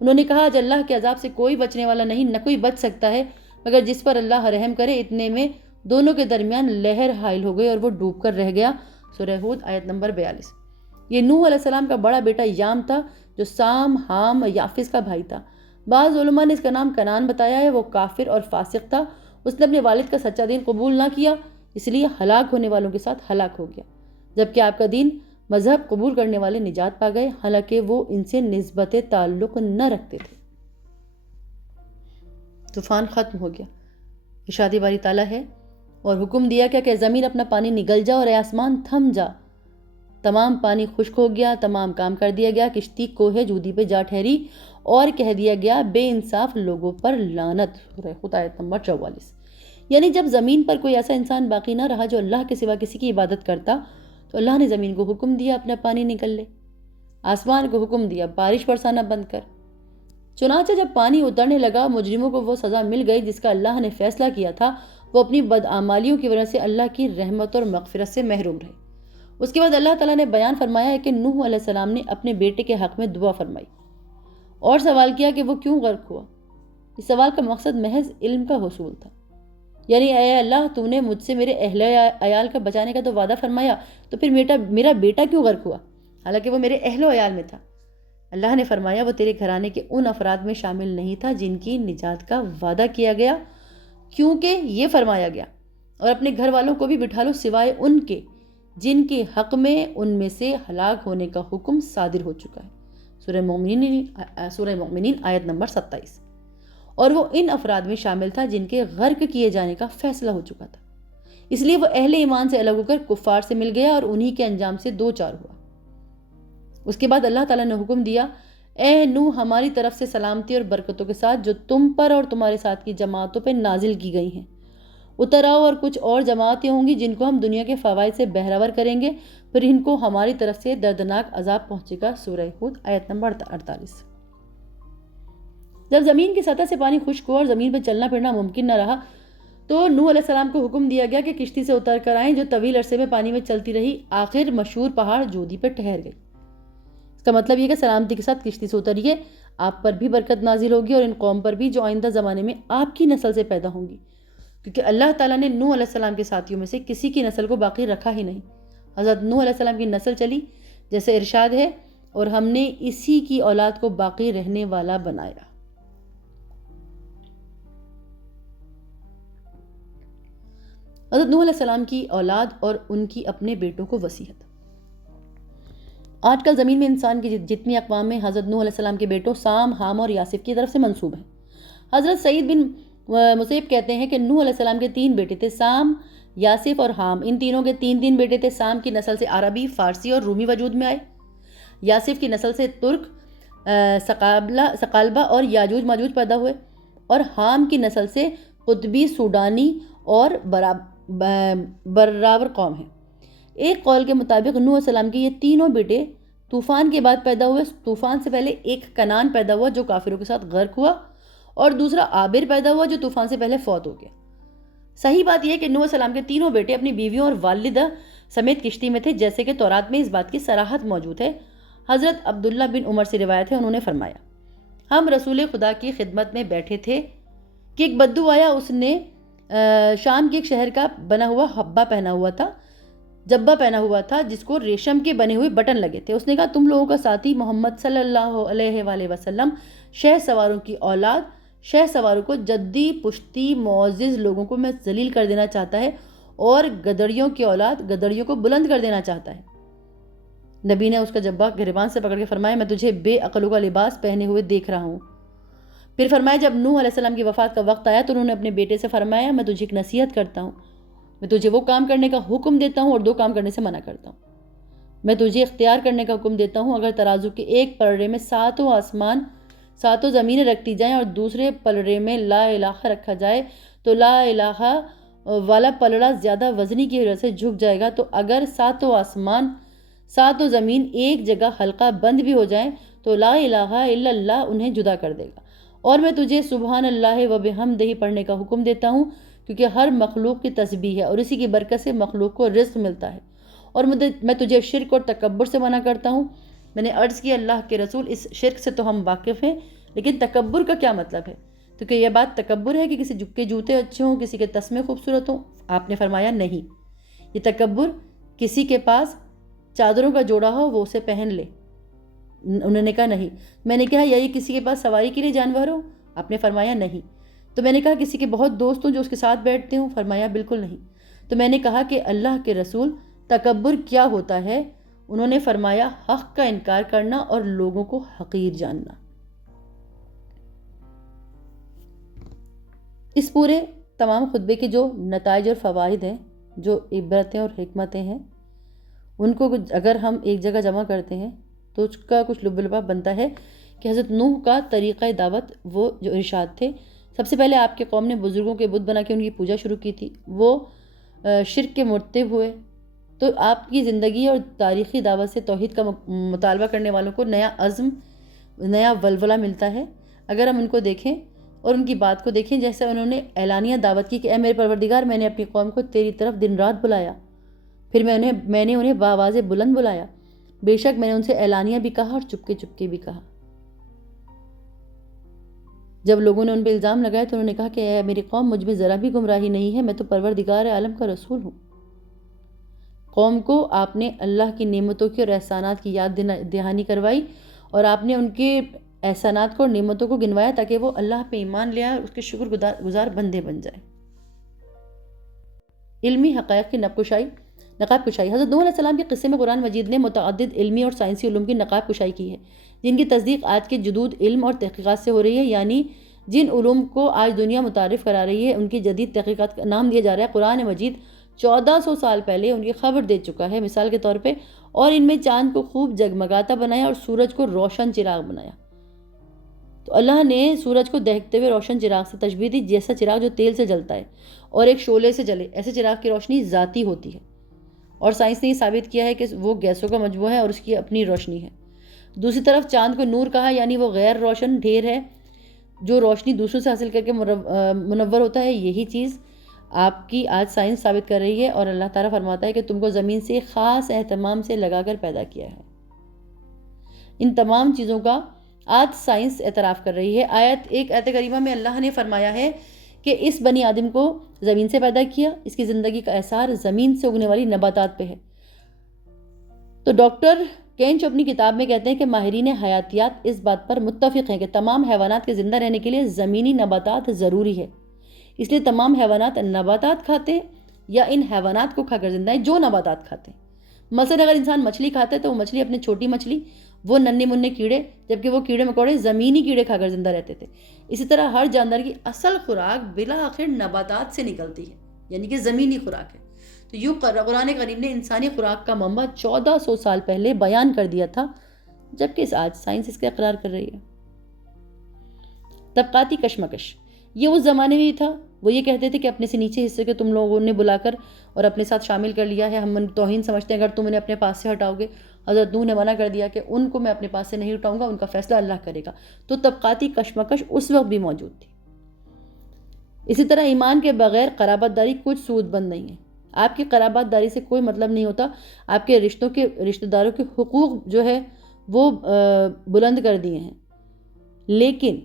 انہوں نے کہا آج اللہ کے عذاب سے کوئی بچنے والا نہیں، نہ کوئی بچ سکتا ہے مگر جس پر اللہ رحم کرے۔ اتنے میں دونوں کے درمیان لہر حائل ہو گئی اور وہ ڈوب کر رہ گیا۔ سورہ ہود آیت نمبر 42۔ یہ نوح علیہ السلام کا بڑا بیٹا یام تھا جو سام، حام، یافس کا بھائی تھا۔ بعض علماء نے اس کا نام کنعان بتایا ہے۔ وہ کافر اور فاسق تھا، اس نے اپنے والد کا سچا دین قبول نہ کیا، اس لیے ہلاک ہونے والوں کے ساتھ ہلاک ہو گیا، جبکہ آپ کا دین مذہب قبول کرنے والے نجات پا گئے، حالانکہ وہ ان سے نسبت تعلق نہ رکھتے تھے۔ طوفان ختم ہو گیا، ارشاد باری تعالیٰ ہے اور حکم دیا کیا کہ زمین اپنا پانی نگل جا اور اے آسمان تھم جا۔ تمام پانی خشک ہو گیا، تمام کام کر دیا گیا، کشتی کوہ جودی پہ جا ٹھہری اور کہہ دیا گیا بے انصاف لوگوں پر لعنت۔ سورہ ہود آیت نمبر 44۔ یعنی جب زمین پر کوئی ایسا انسان باقی نہ رہا جو اللہ کے سوا کسی کی عبادت کرتا تو اللہ نے زمین کو حکم دیا اپنا پانی نکل لے، آسمان کو حکم دیا بارش برسانا بند کر۔ چنانچہ جب پانی اترنے لگا مجرموں کو وہ سزا مل گئی جس کا اللہ نے فیصلہ کیا تھا، وہ اپنی بدعمالیوں کی وجہ سے اللہ کی رحمت اور مغفرت سے محروم رہے۔ اس کے بعد اللہ تعالیٰ نے بیان فرمایا ہے کہ نوح علیہ السلام نے اپنے بیٹے کے حق میں دعا فرمائی اور سوال کیا کہ وہ کیوں غرق ہوا۔ اس سوال کا مقصد محض علم کا حصول تھا، یعنی اے اللہ تو نے مجھ سے میرے اہل عیال کا بچانے کا تو وعدہ فرمایا، تو پھر میرا بیٹا کیوں غرق ہوا، حالانکہ وہ میرے اہل و عیال میں تھا۔ اللہ نے فرمایا وہ تیرے گھرانے کے ان افراد میں شامل نہیں تھا جن کی نجات کا وعدہ کیا گیا، کیونکہ یہ فرمایا گیا اور اپنے گھر والوں کو بھی بٹھا لو سوائے ان کے جن کے حق میں ان میں سے ہلاک ہونے کا حکم صادر ہو چکا ہے۔ سورہ مومنین آیت نمبر 27۔ اور وہ ان افراد میں شامل تھا جن کے غرق کیے جانے کا فیصلہ ہو چکا تھا، اس لیے وہ اہل ایمان سے الگ ہو کر کفار سے مل گیا اور انہی کے انجام سے دو چار ہوا۔ اس کے بعد اللہ تعالیٰ نے حکم دیا اے نوح ہماری طرف سے سلامتی اور برکتوں کے ساتھ جو تم پر اور تمہارے ساتھ کی جماعتوں پہ نازل کی گئی ہیں اتر آؤ، اور کچھ اور جماعتیں ہوں گی جن کو ہم دنیا کے فوائد سے بہرور کریں گے، پھر ان کو ہماری طرف سے دردناک عذاب پہنچے گا۔ سورہ ہود آیت نمبر 48۔ جب زمین کی سطح سے پانی خشک ہوا اور زمین پہ چلنا پھرنا ممکن نہ رہا تو نوح علیہ السلام کو حکم دیا گیا کہ کشتی سے اتر کر آئیں، جو طویل عرصے میں پانی میں چلتی رہی، آخر مشہور پہاڑ جودی پہ ٹھہر گئی۔ اس کا مطلب یہ کہ سلامتی کے ساتھ کشتی سے اتریے، آپ پر بھی برکت نازل ہوگی اور ان قوم پر بھی جو آئندہ زمانے میں آپ کی نسل سے پیدا ہوں گی، کیونکہ اللہ تعالیٰ نے نوح علیہ السلام کے ساتھیوں میں سے کسی کی نسل کو باقی رکھا ہی نہیں۔ حضرت نوح علیہ السلام کی نسل چلی جیسے ارشاد ہے، اور ہم نے اسی کی اولاد کو باقی رہنے والا بنایا۔ حضرت نوح علیہ السلام کی اولاد اور ان کی اپنے بیٹوں کو وصیت۔ آج کل زمین میں انسان کی جتنی اقوام میں حضرت نوح علیہ السلام کے بیٹوں سام، حام اور یاسف کی طرف سے منسوب ہیں۔ حضرت سعید بن مسیب کہتے ہیں کہ نوح علیہ السلام کے 3 بیٹے تھے، سام، یاسف اور حام۔ ان تینوں کے 3 بیٹے تھے۔ سام کی نسل سے عربی، فارسی اور رومی وجود میں آئے۔ یاسف کی نسل سے ترک، ثقالبہ اور یاجوج ماجوج پیدا ہوئے، اور حام کی نسل سے قطبی، سوڈانی اور براور قوم ہیں۔ ایک قول کے مطابق نوح علیہ السلام کے یہ تینوں بیٹے طوفان کے بعد پیدا ہوئے۔ طوفان سے پہلے ایک کنعان پیدا ہوا جو کافروں کے ساتھ غرق ہوا، اور دوسرا عابر پیدا ہوا جو طوفان سے پہلے فوت ہو گیا۔ صحیح بات یہ ہے کہ نوح علیہ السلام کے تینوں بیٹے اپنی بیویوں اور والدہ سمیت کشتی میں تھے، جیسے کہ تورات میں اس بات کی صراحت موجود ہے۔ حضرت عبداللہ بن عمر سے روایت ہے، انہوں نے فرمایا ہم رسول خدا کی خدمت میں بیٹھے تھے کہ ایک بدو آیا، اس نے شام کے ایک شہر کا بنا ہوا حبہ پہنا ہوا تھا، جبہ پہنا ہوا تھا جس کو ریشم کے بنے ہوئے بٹن لگے تھے. اس نے کہا تم لوگوں کا ساتھی محمد صلی اللہ علیہ وآلہ وسلم شہ سواروں کی اولاد، شہ سواروں کو جدی پشتی معزز لوگوں کو میں ذلیل کر دینا چاہتا ہے، اور گدڑیوں کی اولاد گدڑیوں کو بلند کر دینا چاہتا ہے. نبی نے اس کا جبہ گریبان سے پکڑ کے فرمایا میں تجھے بے عقلوں کا لباس پہنے ہوئے دیکھ رہا ہوں. پھر فرمایا جب نوح علیہ السلام کی وفات کا وقت آیا تو انہوں نے اپنے بیٹے سے فرمایا میں تجھے ایک نصیحت کرتا ہوں، میں تجھے وہ کام کرنے کا حکم دیتا ہوں اور 2 کام کرنے سے منع کرتا ہوں. میں تجھے اختیار کرنے کا حکم دیتا ہوں، اگر ترازو کے ایک پلڑے میں 7 آسمان 7 زمینیں رکھتی جائیں اور دوسرے پلڑے میں لا الہ رکھا جائے تو لا الہ والا پلڑا زیادہ وزنی کی وجہ سے جھک جائے گا. تو اگر 7 آسمان 7 زمین ایک جگہ حلقہ بند بھی ہو جائیں تو لا الہ الا اللہ انہیں جدا کر دے گا. اور میں تجھے سبحان اللہ و بحمدہ پڑھنے کا حکم دیتا ہوں، کیونکہ ہر مخلوق کی تسبیح ہے اور اسی کی برکت سے مخلوق کو رزق ملتا ہے. اور میں تجھے شرک اور تکبر سے منع کرتا ہوں. میں نے عرض کیا اللہ کے رسول اس شرک سے تو ہم واقف ہیں، لیکن تکبر کا کیا مطلب ہے؟ تو کہ یہ بات تکبر ہے کہ کسی کے جوتے اچھے ہوں، کسی کے تسمے خوبصورت ہوں؟ آپ نے فرمایا نہیں، یہ تکبر کسی کے پاس چادروں کا جوڑا ہو وہ اسے پہن لے. انہوں نے کہا نہیں. میں نے کہا یہ کسی کے پاس سواری کے لیے جانور ہو؟ آپ نے فرمایا نہیں. تو میں نے کہا کسی کے بہت دوست ہوں جو اس کے ساتھ بیٹھتے ہوں؟ فرمایا بالکل نہیں. تو میں نے کہا کہ اللہ کے رسول تکبر کیا ہوتا ہے؟ انہوں نے فرمایا حق کا انکار کرنا اور لوگوں کو حقیر جاننا. اس پورے تمام خطبے کے جو نتائج اور فوائد ہیں، جو عبرتیں اور حکمتیں ہیں، ان کو اگر ہم ایک جگہ جمع کرتے ہیں تو اس کا کچھ لب لباب بنتا ہے کہ حضرت نوح کا طریقہ دعوت وہ جو ارشاد تھے. سب سے پہلے آپ کے قوم نے بزرگوں کے بت بنا کے ان کی پوجا شروع کی تھی، وہ شرک کے مرتکب ہوئے. تو آپ کی زندگی اور تاریخی دعوت سے توحید کا مطالبہ کرنے والوں کو نیا عزم، نیا ولولہ ملتا ہے. اگر ہم ان کو دیکھیں اور ان کی بات کو دیکھیں، جیسے انہوں نے اعلانیہ دعوت کی کہ اے میرے پروردگار میں نے اپنی قوم کو تیری طرف دن رات بلایا، پھر میں نے انہیں بآواز بلند بلایا، بے شک میں نے ان سے اعلانیہ بھی کہا اور چپکے چپکے بھی کہا. جب لوگوں نے ان پہ الزام لگایا تو انہوں نے کہا کہ اے میری قوم مجھ میں ذرا بھی گمراہی نہیں ہے، میں تو پروردگار عالم کا رسول ہوں. قوم کو آپ نے اللہ کی نعمتوں کی اور احسانات کی یاد دہانی کروائی، اور آپ نے ان کے احسانات کو اور نعمتوں کو گنوایا تاکہ وہ اللہ پہ ایمان لے آئے اور اس کے شکر گزار بندے بن جائیں. علمی حقائق کی نقاب کشائی. حضرت نوح علیہ السلام کے قصے میں قرآن مجید نے متعدد علمی اور سائنسی علوم کی نقاب کشائی کی ہے، جن کی تصدیق آج کے جدود علم اور تحقیقات سے ہو رہی ہے. یعنی جن علوم کو آج دنیا متعارف کرا رہی ہے ان کی جدید تحقیقات کا نام دیا جا رہا ہے. قرآن مجید 1400 سال پہلے ان کی خبر دے چکا ہے. مثال کے طور پہ اور ان میں چاند کو خوب جگمگاتا بنایا اور سورج کو روشن چراغ بنایا. تو اللہ نے سورج کو دہکتے ہوئے روشن چراغ سے تشبیہ دی، جیسا چراغ جو تیل سے جلتا ہے اور ایک شعلے سے جلے، ایسے چراغ کی روشنی ذاتی ہوتی ہے. اور سائنس نے یہ ثابت کیا ہے کہ وہ گیسوں کا مجموعہ ہے اور اس کی اپنی روشنی ہے. دوسری طرف چاند کو نور کہا، یعنی وہ غیر روشن ڈھیر ہے جو روشنی دوسروں سے حاصل کر کے منور ہوتا ہے. یہی چیز آپ کی آج سائنس ثابت کر رہی ہے، اور اللہ تعالیٰ فرماتا ہے کہ تم کو زمین سے خاص اہتمام سے لگا کر پیدا کیا ہے. ان تمام چیزوں کا آج سائنس اعتراف کر رہی ہے. ایک آیت کریمہ میں اللہ نے فرمایا ہے کہ اس بنی آدم کو زمین سے پیدا کیا، اس کی زندگی کا اثار زمین سے اگنے والی نباتات پہ ہے. تو ڈاکٹر کینچ اپنی کتاب میں کہتے ہیں کہ ماہرین حیاتیات اس بات پر متفق ہیں کہ تمام حیوانات کے زندہ رہنے کے لیے زمینی نباتات ضروری ہے. اس لیے تمام حیوانات نباتات کھاتے ہیں یا ان حیوانات کو کھا کر زندہ ہیں جو نباتات کھاتے ہیں. مثلا اگر انسان مچھلی کھاتا ہے تو وہ مچھلی اپنی چھوٹی مچھلی، وہ ننھے منھے کیڑے، جبکہ وہ کیڑے مکوڑے زمینی کیڑے کھا کر زندہ رہتے تھے. اسی طرح ہر جاندار کی اصل خوراک بالآخر نباتات سے نکلتی ہے، یعنی کہ زمینی خوراک ہے. تو یوں قرآن کریم نے انسانی خوراک کا منبع 1400 سال پہلے بیان کر دیا تھا، جبکہ آج سائنس اس کا اقرار کر رہی ہے. طبقاتی کشمکش یہ اس زمانے میں ہی تھا. وہ یہ کہتے تھے کہ اپنے سے نیچے حصے کے تم لوگوں نے بلا کر اور اپنے ساتھ شامل کر لیا ہے، ہم توہین سمجھتے ہیں اگر تم انہیں اپنے پاس سے ہٹاؤ گے. حضرت نوح نے منع کر دیا کہ ان کو میں اپنے پاس سے نہیں ہٹاؤں گا، ان کا فیصلہ اللہ کرے گا. تو طبقاتی کشمکش اس وقت بھی موجود تھی. اسی طرح ایمان کے بغیر قرابت داری کچھ سود بند نہیں ہے. آپ کی قرابت داری سے کوئی مطلب نہیں ہوتا. آپ کے رشتہ داروں کے حقوق جو ہے وہ بلند کر دیے ہیں، لیکن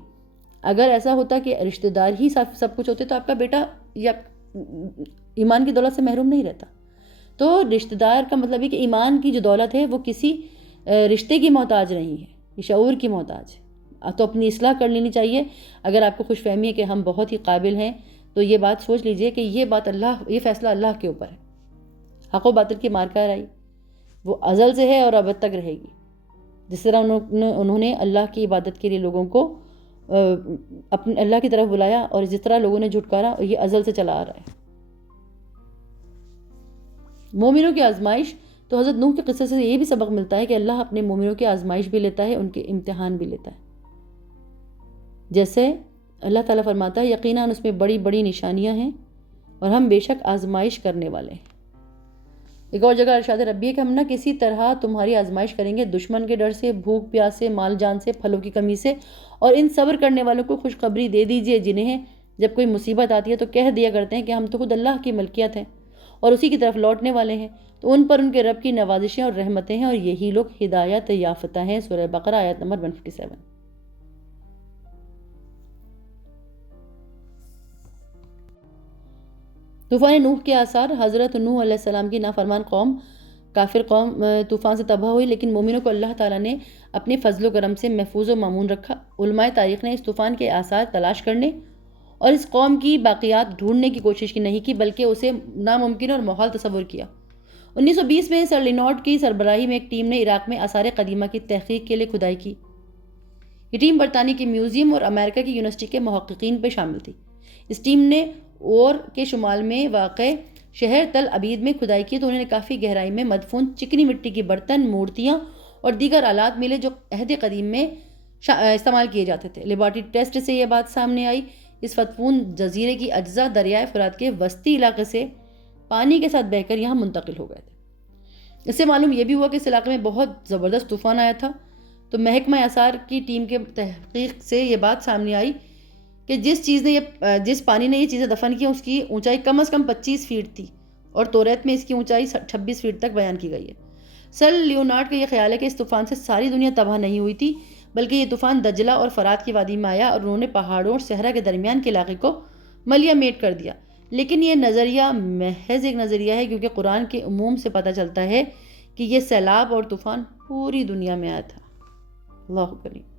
اگر ایسا ہوتا کہ رشتہ دار ہی سب کچھ ہوتے تو آپ کا بیٹا یا ایمان کی دولت سے محروم نہیں رہتا. تو رشتہ دار کا مطلب ہے کہ ایمان کی جو دولت ہے وہ کسی رشتے کی محتاج نہیں ہے، یہ شعور کی محتاج ہے۔ تو اپنی اصلاح کر لینی چاہیے۔ اگر آپ کو خوش فہمی ہے کہ ہم بہت ہی قابل ہیں تو یہ بات سوچ لیجئے کہ یہ فیصلہ اللہ کے اوپر ہے۔ حق و باطل کی مارکا رائی وہ ازل سے ہے اور ابد تک رہے گی۔ جس طرح انہوں نے اللہ کی عبادت کے لیے لوگوں کو اپنے اللہ کی طرف بلایا، اور جس طرح لوگوں نے جھٹکارا، یہ ازل سے چلا آ رہا ہے۔ مومنوں کی آزمائش، تو حضرت نوح کے قصے سے یہ بھی سبق ملتا ہے کہ اللہ اپنے مومنوں کی آزمائش بھی لیتا ہے، ان کے امتحان بھی لیتا ہے۔ جیسے اللہ تعالیٰ فرماتا ہے یقیناً اس میں بڑی بڑی نشانیاں ہیں اور ہم بے شک آزمائش کرنے والے ہیں۔ ایک اور جگہ ارشاد ربی ہے کہ ہم نہ کسی طرح تمہاری آزمائش کریں گے، دشمن کے ڈر سے، بھوک پیاس سے، مال جان سے، پھلوں کی کمی سے، اور ان صبر کرنے والوں کو خوشخبری دے دیجئے جنہیں جب کوئی مصیبت آتی ہے تو کہہ دیا کرتے ہیں کہ ہم تو خود اللہ کی ملکیت ہیں اور اسی کی طرف لوٹنے والے ہیں، تو ان پر ان کے رب کی نوازشیں اور رحمتیں ہیں اور یہی لوگ ہدایت یافتہ ہیں۔ سورہ بقرہ آیت نمبر 157۔ طوفان نوح کے آثار، حضرت نوح علیہ السلام کی نافرمان قوم، کافر قوم طوفان سے تباہ ہوئی، لیکن مومنوں کو اللہ تعالیٰ نے اپنے فضل و کرم سے محفوظ و معمون رکھا۔ علماء تاریخ نے اس طوفان کے آثار تلاش کرنے اور اس قوم کی باقیات ڈھونڈنے کی کوشش نہیں کی، بلکہ اسے ناممکن اور محال تصور کیا۔ 1920 میں سر لینارڈ کی سربراہی میں ایک ٹیم نے عراق میں آثار قدیمہ کی تحقیق کے لیے کھدائی کی۔ یہ ٹیم برطانیہ کے میوزیم اور امریکہ کی یونیورسٹی کے محققین پہ شامل تھی۔ اس ٹیم نے اور کے شمال میں واقع شہر تل عبید میں کھدائی کی تو انہوں نے کافی گہرائی میں مدفون چکنی مٹی کی برتن، مورتیاں اور دیگر آلات ملے جو عہد قدیم میں استعمال کیے جاتے تھے۔ لیبارٹری ٹیسٹ سے یہ بات سامنے آئی، اس مدفون جزیرے کی اجزاء دریائے فرات کے وسطی علاقے سے پانی کے ساتھ بہہ کر یہاں منتقل ہو گئے تھے۔ اس سے معلوم یہ بھی ہوا کہ اس علاقے میں بہت زبردست طوفان آیا تھا۔ تو محکمہ آثار کی ٹیم کے تحقیق سے یہ بات سامنے آئی کہ جس پانی نے یہ چیزیں دفن کی اس کی اونچائی کم از کم 25 فیٹ تھی، اور توریت میں اس کی اونچائی 26 فیٹ تک بیان کی گئی ہے۔ سر لیونارڈ کا یہ خیال ہے کہ اس طوفان سے ساری دنیا تباہ نہیں ہوئی تھی، بلکہ یہ طوفان دجلہ اور فرات کی وادی میں آیا اور انہوں نے پہاڑوں اور صحرا کے درمیان کے علاقے کو ملیا میٹ کر دیا۔ لیکن یہ نظریہ محض ایک نظریہ ہے، کیونکہ قرآن کے عموم سے پتہ چلتا ہے کہ یہ سیلاب اور طوفان پوری دنیا میں آیا تھا۔ اللہ کریم۔